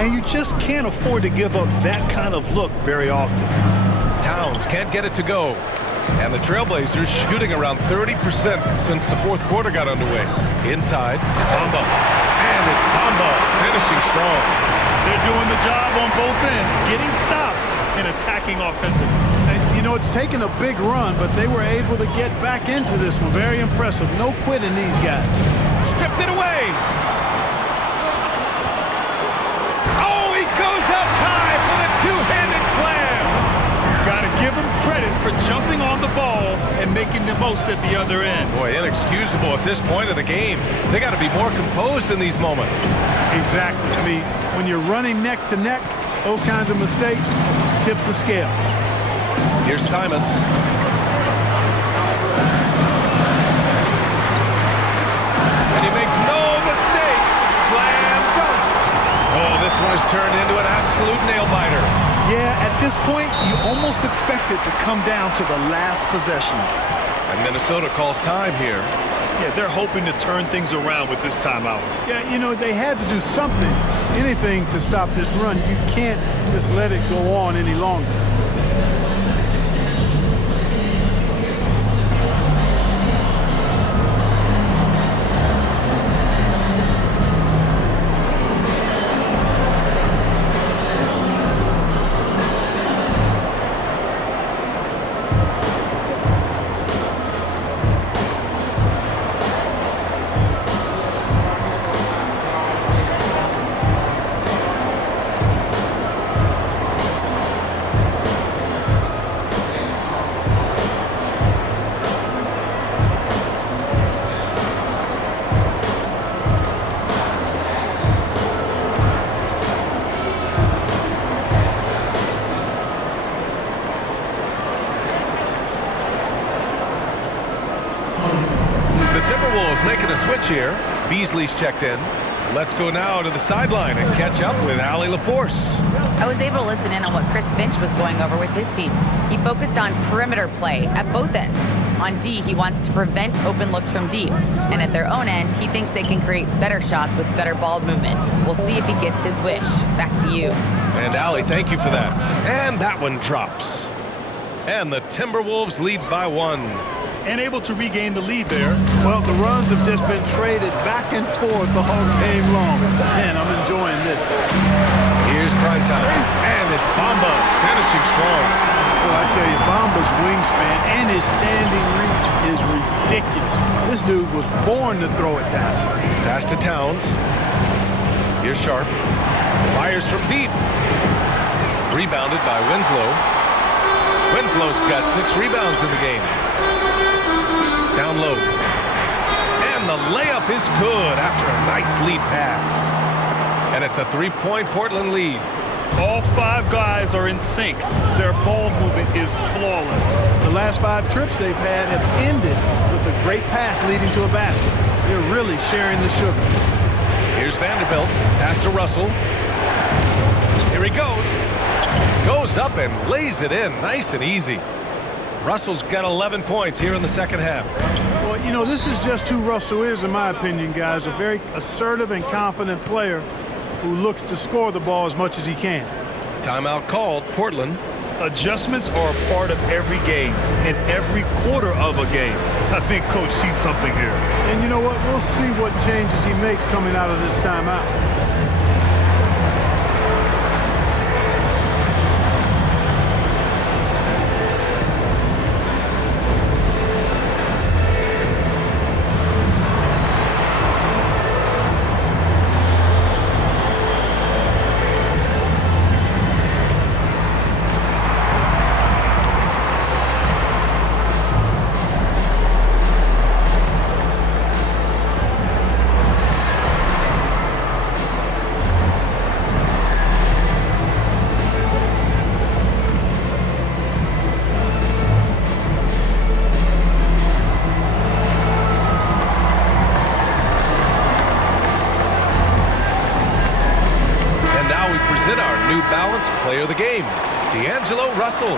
And you just can't afford to give up that kind of look very often. Towns can't get it to go. And the Trailblazers shooting around 30% since the fourth quarter got underway. Inside, Bamba. And it's Bamba finishing strong. They're doing the job on both ends, getting stops and attacking offensively. And, you know, it's taken a big run, but they were able to get back into this one. Very impressive. No quitting these guys. Stripped it away. Oh, he goes up high for the two-handed slam. Got to give him credit for jumping on the ball and making the most at the other end. Boy, inexcusable at this point of the game. They got to be more composed in these moments. Exactly. I mean, when you're running neck to neck, those kinds of mistakes tip the scale. Here's Simons. And he makes no mistake. Slam dunk. Oh, this one is turned into an absolute nail-biter. Yeah, at this point, you almost expect it to come down to the last possession. And Minnesota calls time here. Yeah, they're hoping to turn things around with this timeout. Yeah, you know, they had to do something, anything to stop this run. You can't just let it go on any longer. Timberwolves making a switch here. Beasley's checked in. Let's go now to the sideline and catch up with Allie LaForce. I was able to listen in on what Chris Finch was going over with his team. He focused on perimeter play at both ends. On D, he wants to prevent open looks from deep. And at their own end, he thinks they can create better shots with better ball movement. We'll see if he gets his wish. Back to you. And Allie, thank you for that. And that one drops. And the Timberwolves lead by 1. And able to regain the lead there. Well, the runs have just been traded back and forth all game long. Man, I'm enjoying this. Here's primetime. And it's Bamba finishing strong. Well, I tell you, Bamba's wingspan and his standing reach is ridiculous. This dude was born to throw it down. Pass to Towns. Here's Sharp. Fires from deep. Rebounded by Winslow. Winslow's got 6 rebounds in the game. Down low. And the layup is good after a nice lead pass. And it's a 3-point Portland lead. All 5 guys are in sync. Their ball movement is flawless. The last 5 trips they've had have ended with a great pass leading to a basket. They're really sharing the sugar. Here's Vanderbilt. Pass to Russell. Here he goes. Goes up and lays it in. Nice and easy. Russell's got 11 points here in the second half. Well, you know, this is just who Russell is, in my opinion, guys. A very assertive and confident player who looks to score the ball as much as he can. Timeout called. Portland. Adjustments are a part of every game and every quarter of a game. I think Coach sees something here. And you know what? We'll see what changes he makes coming out of this timeout. Andersen, our New Balance Player of the Game, D'Angelo Russell.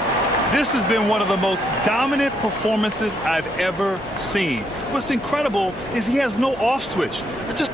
This has been one of the most dominant performances I've ever seen. What's incredible is he has no off switch. Just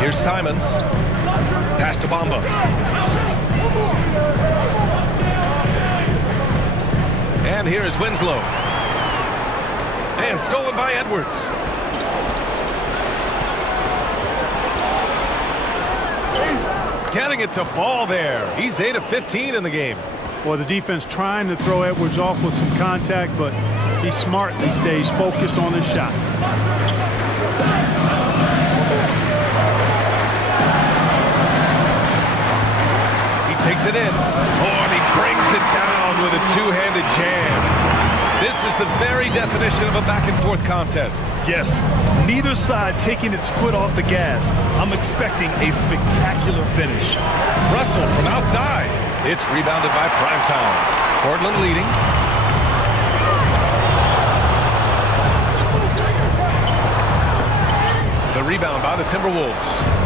Here's Simons. Pass to Bamba. And here is Winslow. And stolen by Edwards. Getting it to fall there. He's 8 of 15 in the game. Well, the defense trying to throw Edwards off with some contact, but he smartly stays focused on his shot. Takes it in. Oh, and he brings it down with a two-handed jam. This is the very definition of a back-and-forth contest. yes, neither side taking its foot off the gas. I'm expecting a spectacular finish. Russell from outside. It's rebounded by Primetime. Portland leading. The rebound by the Timberwolves.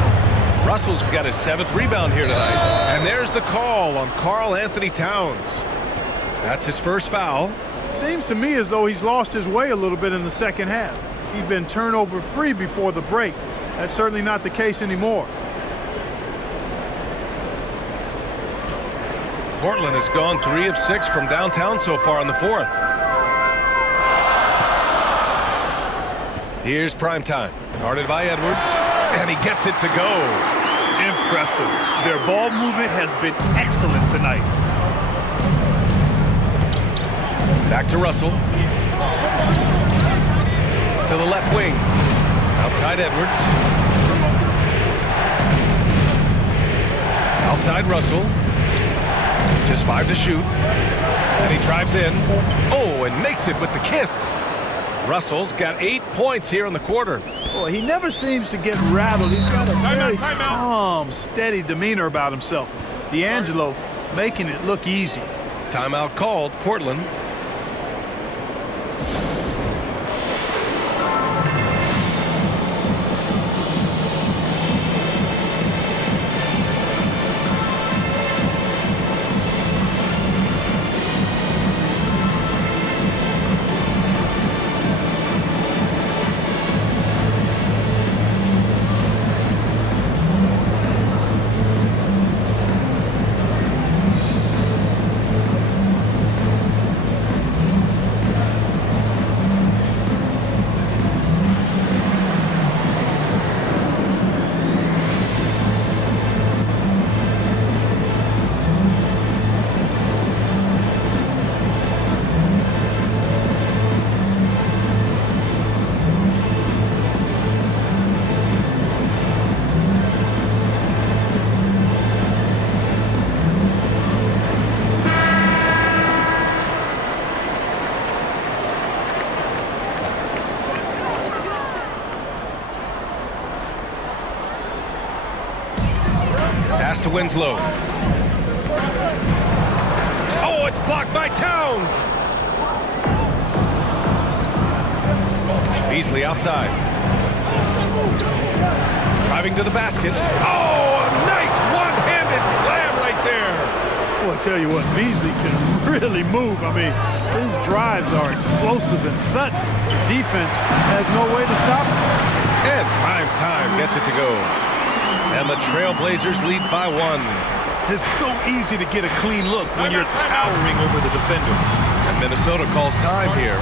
Russell's got his 7th rebound here tonight. And there's the call on Karl Anthony Towns. That's his first foul. Seems to me as though he's lost his way a little bit in the second half. He'd been turnover free before the break. That's certainly not the case anymore. Portland has gone 3 of 6 from downtown so far in the 4th. Here's Primetime. Guarded by Edwards. And he gets it to go. Impressive. Their ball movement has been excellent tonight. Back to Russell. To the left wing. Outside Edwards. Outside Russell. Just 5 to shoot. And he drives in. Oh, and makes it with the kiss. Russell's got 8 points here in the quarter. Well, he never seems to get rattled. He's got a very calm, steady demeanor about himself. D'Angelo making it look easy. Timeout called, Portland. Pass to Winslow. Oh, it's blocked by Towns. Beasley outside. Driving to the basket. Oh, a nice one-handed slam right there. Well, I tell you what, Beasley can really move. I mean, his drives are explosive and sudden. The defense has no way to stop him. And Primetime gets it to go. And the Trailblazers lead by 1. It's so easy to get a clean look when you're towering over the defender. And Minnesota calls time here.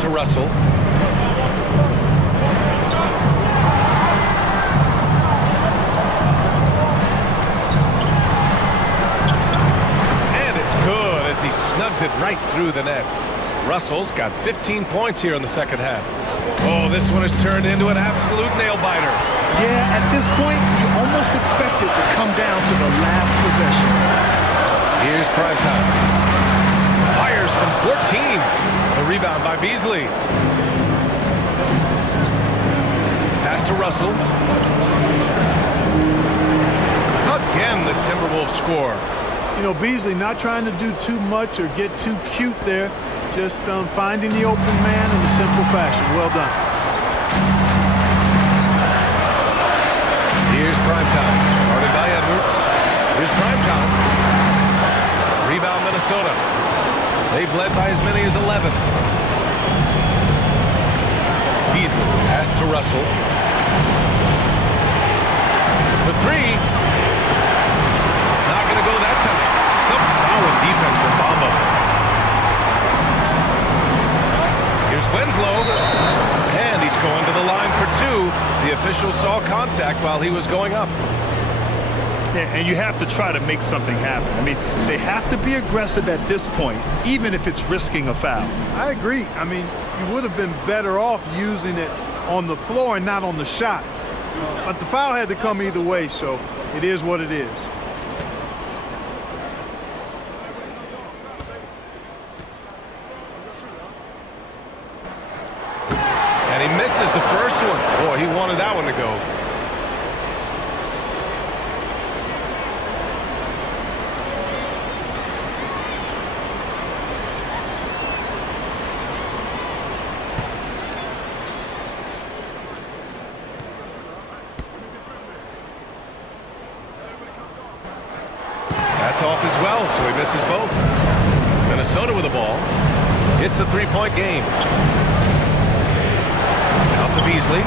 to Russell. And it's good as he snugs it right through the net. Russell's got 15 points here in the second half. Oh, this one has turned into an absolute nail-biter. Yeah, at this point, you almost expect it to come down to the last possession. Here's prime time. Fires from 14. The rebound by Beasley. Pass to Russell. Again, the Timberwolves score. You know, Beasley not trying to do too much or get too cute there. Just finding the open man in a simple fashion. Well done. Here's prime time. Guarded by Edwards. Here's prime time. Rebound Minnesota. They've led by as many as 11. Beasley pass to Russell. For three. Not going to go that time. Some solid defense from Bamba. Here's Winslow, and he's going to the line for two. The official saw contact while he was going up. Yeah, and you have to try to make something happen. I mean, they have to be aggressive at this point, even if it's risking a foul. I agree. I mean, you would have been better off using it on the floor and not on the shot. But the foul had to come either way, so it is what it is. And he misses the first one. Boy, he wanted that one to go. That's off as well, so he misses both. Minnesota with the ball. It's a three-point game. Out to Beasley.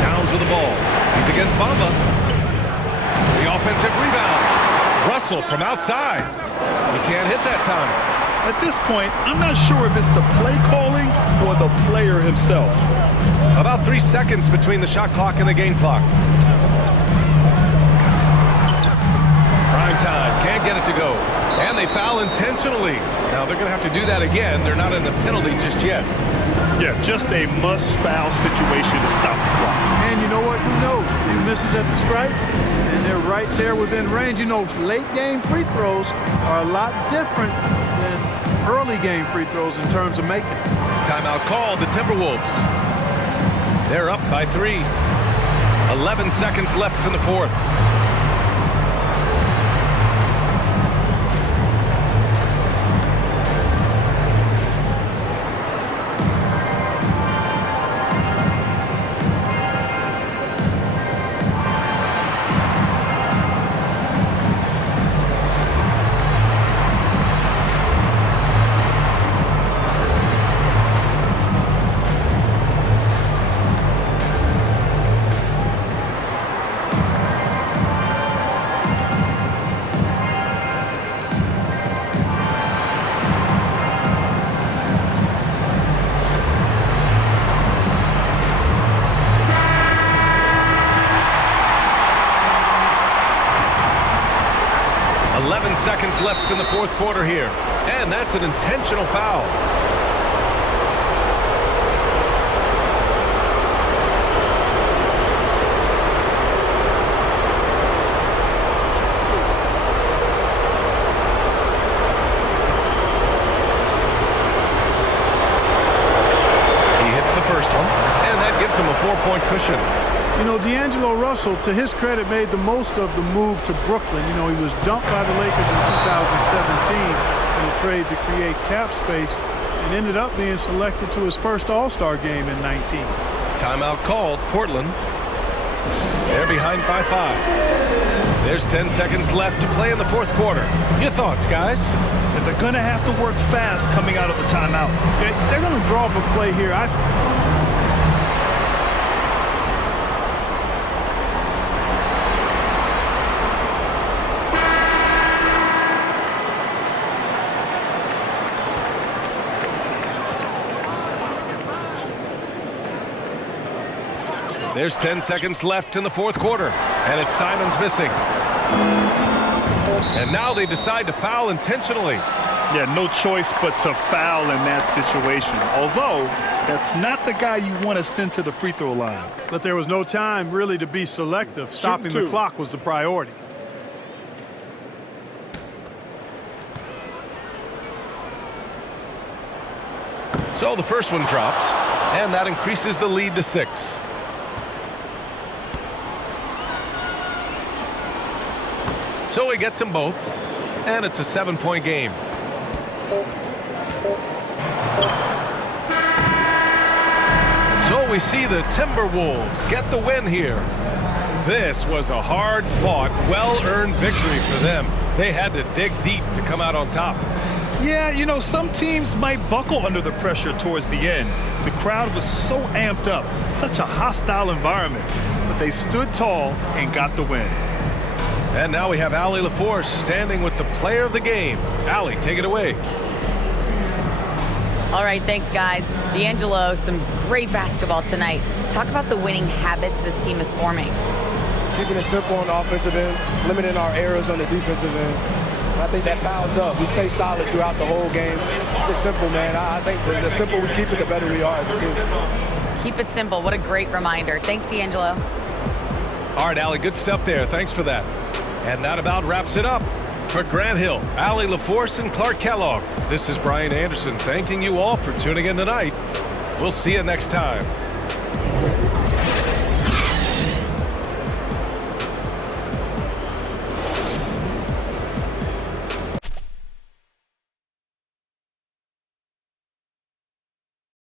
Towns with the ball. He's against Bamba. The offensive rebound. Russell from outside. He can't hit that time. At this point, I'm not sure if it's the play calling or the player himself. About 3 seconds between the shot clock and the game clock. Prime time. Can't get it to go. And they foul intentionally. Now they're going to have to do that again. They're not in the penalty just yet. Yeah, just a must-foul situation to stop the clock. And you know what? Who knows? He misses at the stripe, and they're right there within range. You know, late-game free throws are a lot different than early-game free throws in terms of making. Timeout called. The Timberwolves. They're up by 3. 11 seconds left in the fourth. Seconds left in the fourth quarter here. And that's an intentional foul. He hits the first one, and that gives him a 4-point cushion. You know, D'Angelo Russell, to his credit, made the most of the move to Brooklyn. You know, he was dumped by the Lakers in 2017 in a trade to create cap space and ended up being selected to his first All-Star game in 19. Timeout called. Portland. They're behind by 5. There's 10 seconds left to play in the fourth quarter. Your thoughts, guys? If they're going to have to work fast coming out of the timeout. They're going to draw up a play here. There's 10 seconds left in the fourth quarter, and it's Simons missing. And now they decide to foul intentionally. Yeah, no choice but to foul in that situation. Although, that's not the guy you want to send to the free throw line. But there was no time really to be selective. Stopping the clock was the priority. So the first one drops, and that increases the lead to 6. So he gets them both, and it's a 7-point game. So we see the Timberwolves get the win here. This was a hard-fought, well-earned victory for them. They had to dig deep to come out on top. Yeah, you know, some teams might buckle under the pressure towards the end. The crowd was so amped up, such a hostile environment, but they stood tall and got the win. And now we have Allie LaForce standing with the player of the game. Allie, take it away. All right, thanks, guys. D'Angelo, some great basketball tonight. Talk about the winning habits this team is forming. Keeping it simple on the offensive end, limiting our errors on the defensive end. I think that piles up. We stay solid throughout the whole game. Just simple, man. I think the simple we keep it, the better we are as a team. Keep it simple. What a great reminder. Thanks, D'Angelo. All right, Allie, good stuff there. Thanks for that. And that about wraps it up. For Grant Hill, Allie LaForce, and Clark Kellogg, this is Brian Anderson thanking you all for tuning in tonight. We'll see you next time.